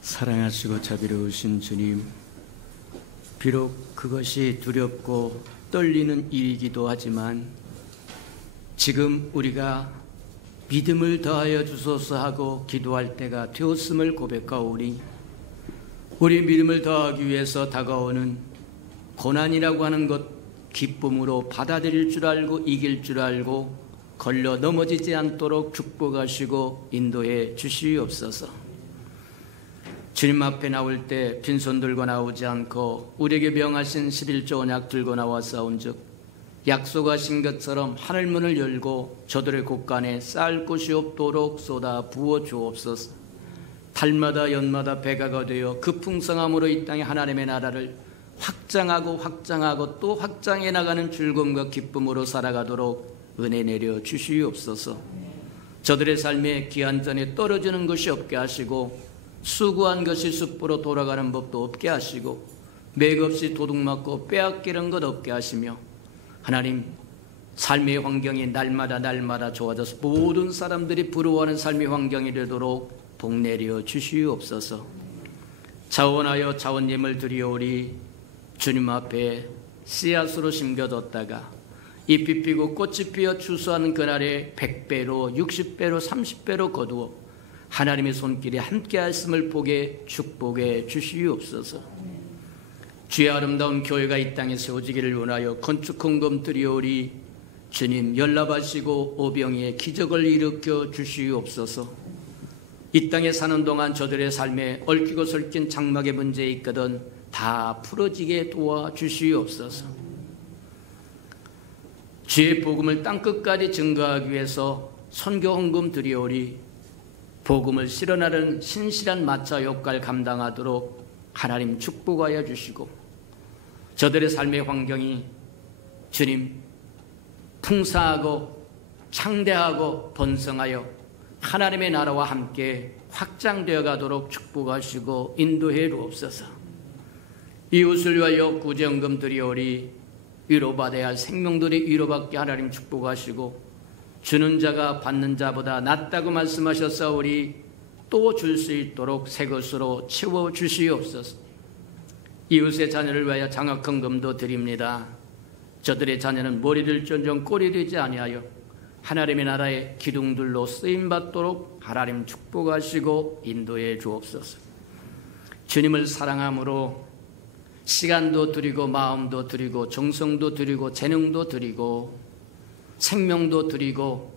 사랑하시고 자비로우신 주님, 비록 그것이 두렵고 떨리는 일이기도 하지만 지금 우리가 믿음을 더하여 주소서 하고 기도할 때가 되었음을 고백하오니 우리 믿음을 더하기 위해서 다가오는 고난이라고 하는 것 기쁨으로 받아들일 줄 알고 이길 줄 알고 걸려 넘어지지 않도록 축복하시고 인도해 주시옵소서. 주님 앞에 나올 때 빈손 들고 나오지 않고 우리에게 명하신 11조 언약 들고 나와싸운즉 약속하신 것처럼 하늘문을 열고 저들의 곳간에 쌓을 곳이 없도록 쏟아 부어 주옵소서. 달마다 연마다 배가가 되어 그 풍성함으로 이 땅에 하나님의 나라를 확장하고 또 확장해 나가는 즐거움과 기쁨으로 살아가도록 은혜 내려 주시옵소서. 저들의 삶에 기한전에 떨어지는 것이 없게 하시고 수고한 것이 숯불로 돌아가는 법도 없게 하시고 맥없이 도둑맞고 빼앗기는 것 없게 하시며 하나님, 삶의 환경이 날마다 좋아져서 모든 사람들이 부러워하는 삶의 환경이 되도록 복 내려 주시옵소서. 자원하여 자원님을 드리오리. 주님 앞에 씨앗으로 심겨뒀다가 잎이 피고 꽃이 피어 추수하는 그날에 100배로 60배로 30배로 거두어 하나님의 손길이 함께 하였음을 보게 축복해 주시옵소서. 주의 아름다운 교회가 이 땅에 세워지기를 원하여 건축 헌금 드리오리. 주님, 연락하시고 오병이의 기적을 일으켜 주시옵소서. 이 땅에 사는 동안 저들의 삶에 얽히고 설킨 장막의 문제 있거든 다 풀어지게 도와주시옵소서. 주의 복음을 땅끝까지 증거하기 위해서 선교 헌금 드리오리. 복음을 실현하는 신실한 마차 역할 감당하도록 하나님 축복하여 주시고 저들의 삶의 환경이 주님 풍성하고 창대하고 번성하여 하나님의 나라와 함께 확장되어 가도록 축복하시고 인도해 주옵소서. 이웃을 위하여 구제헌금 드리오리. 위로받아야 할 생명들이 위로받게 하나님 축복하시고 주는 자가 받는 자보다 낫다고 말씀하셨사오리. 또 줄 수 있도록 새 것으로 채워주시옵소서. 이웃의 자녀를 위하여 장학헌금도 드립니다. 저들의 자녀는 머리 될지언정 꼴이 되지 아니하여 하나님의 나라의 기둥들로 쓰임받도록 하나님 축복하시고 인도해 주옵소서. 주님을 사랑함으로 시간도 드리고 마음도 드리고 정성도 드리고 재능도 드리고 생명도 드리고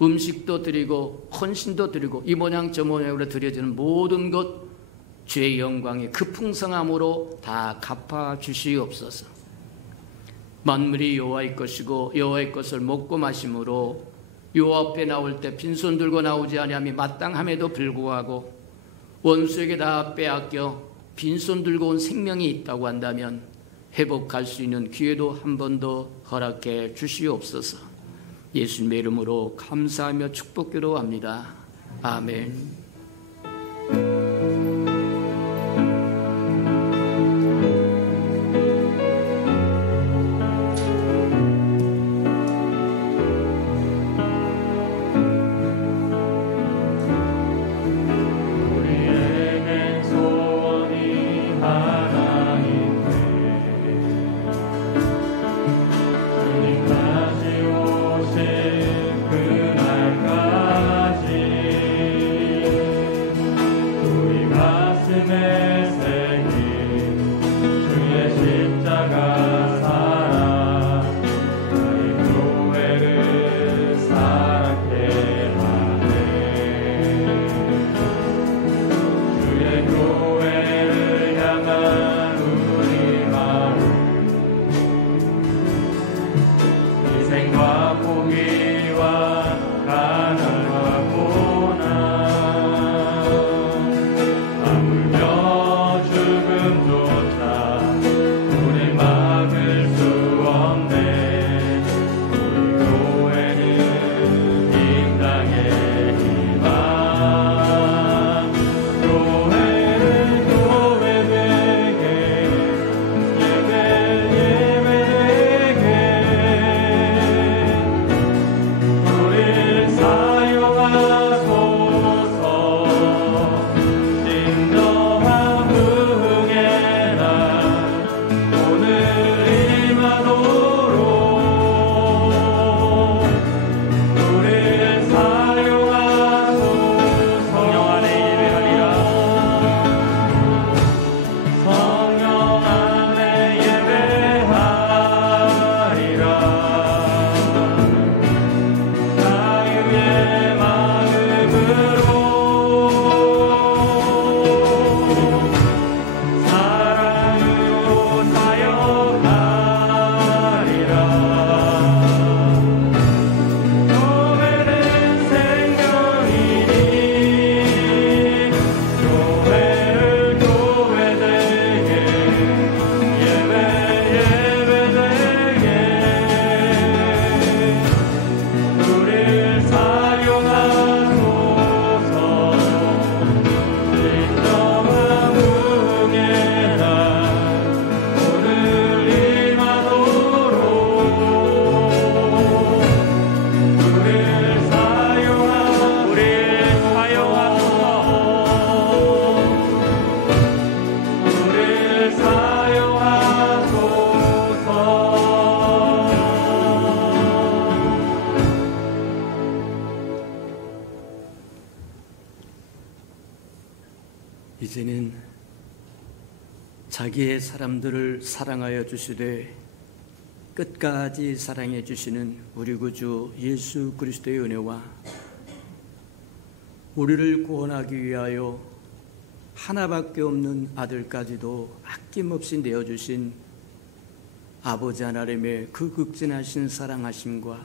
음식도 드리고 헌신도 드리고 이 모양 저 모양으로 드려지는 모든 것 주의 영광의 그 풍성함으로 다 갚아 주시옵소서. 만물이 여호와의 것이고 여호와의 것을 먹고 마심으로 여호와 앞에 나올 때 빈손 들고 나오지 아니함이 마땅함에도 불구하고 원수에게 다 빼앗겨 빈손 들고 온 생명이 있다고 한다면 회복할 수 있는 기회도 한 번 더 허락해 주시옵소서. 예수님의 이름으로 감사하며 축복기도합니다. 아멘. 주님까지 오신 그날까지 자기의 사람들을 사랑하여 주시되 끝까지 사랑해 주시는 우리 구주 예수 그리스도의 은혜와 우리를 구원하기 위하여 하나밖에 없는 아들까지도 아낌없이 내어주신 아버지 하나님의 그 극진하신 사랑하심과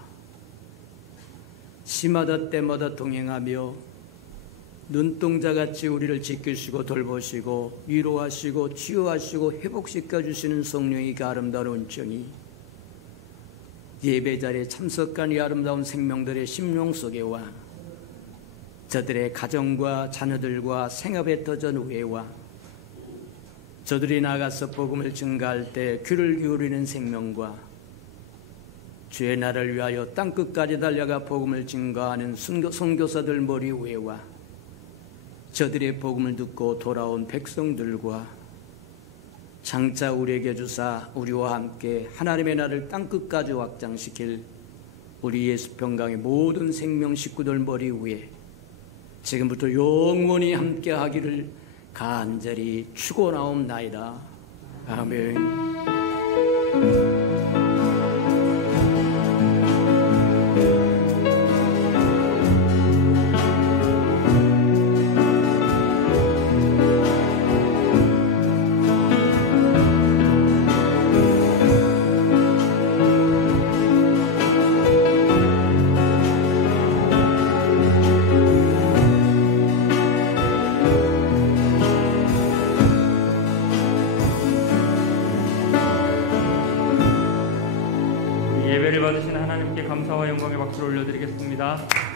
시마다 때마다 동행하며 눈동자같이 우리를 지키시고 돌보시고 위로하시고 치유하시고 회복시켜주시는 성령의 그 아름다운 은총이 예배 자리에 참석한 이 아름다운 생명들의 심령 속에와 저들의 가정과 자녀들과 생업에 터전 우애와 저들이 나가서 복음을 증가할 때 귀를 기울이는 생명과 주의 나라를 위하여 땅끝까지 달려가 복음을 증거하는 선교사들 머리 위에와 저들의 복음을 듣고 돌아온 백성들과 장차 우리에게 주사 우리와 함께 하나님의 나라를 땅끝까지 확장시킬 우리 예수 평강의 모든 생명 식구들 머리 위에 지금부터 영원히 함께 하기를 간절히 축원하옵나이다. 아멘. 예배를 받으신 하나님께 감사와 영광의 박수를 올려드리겠습니다.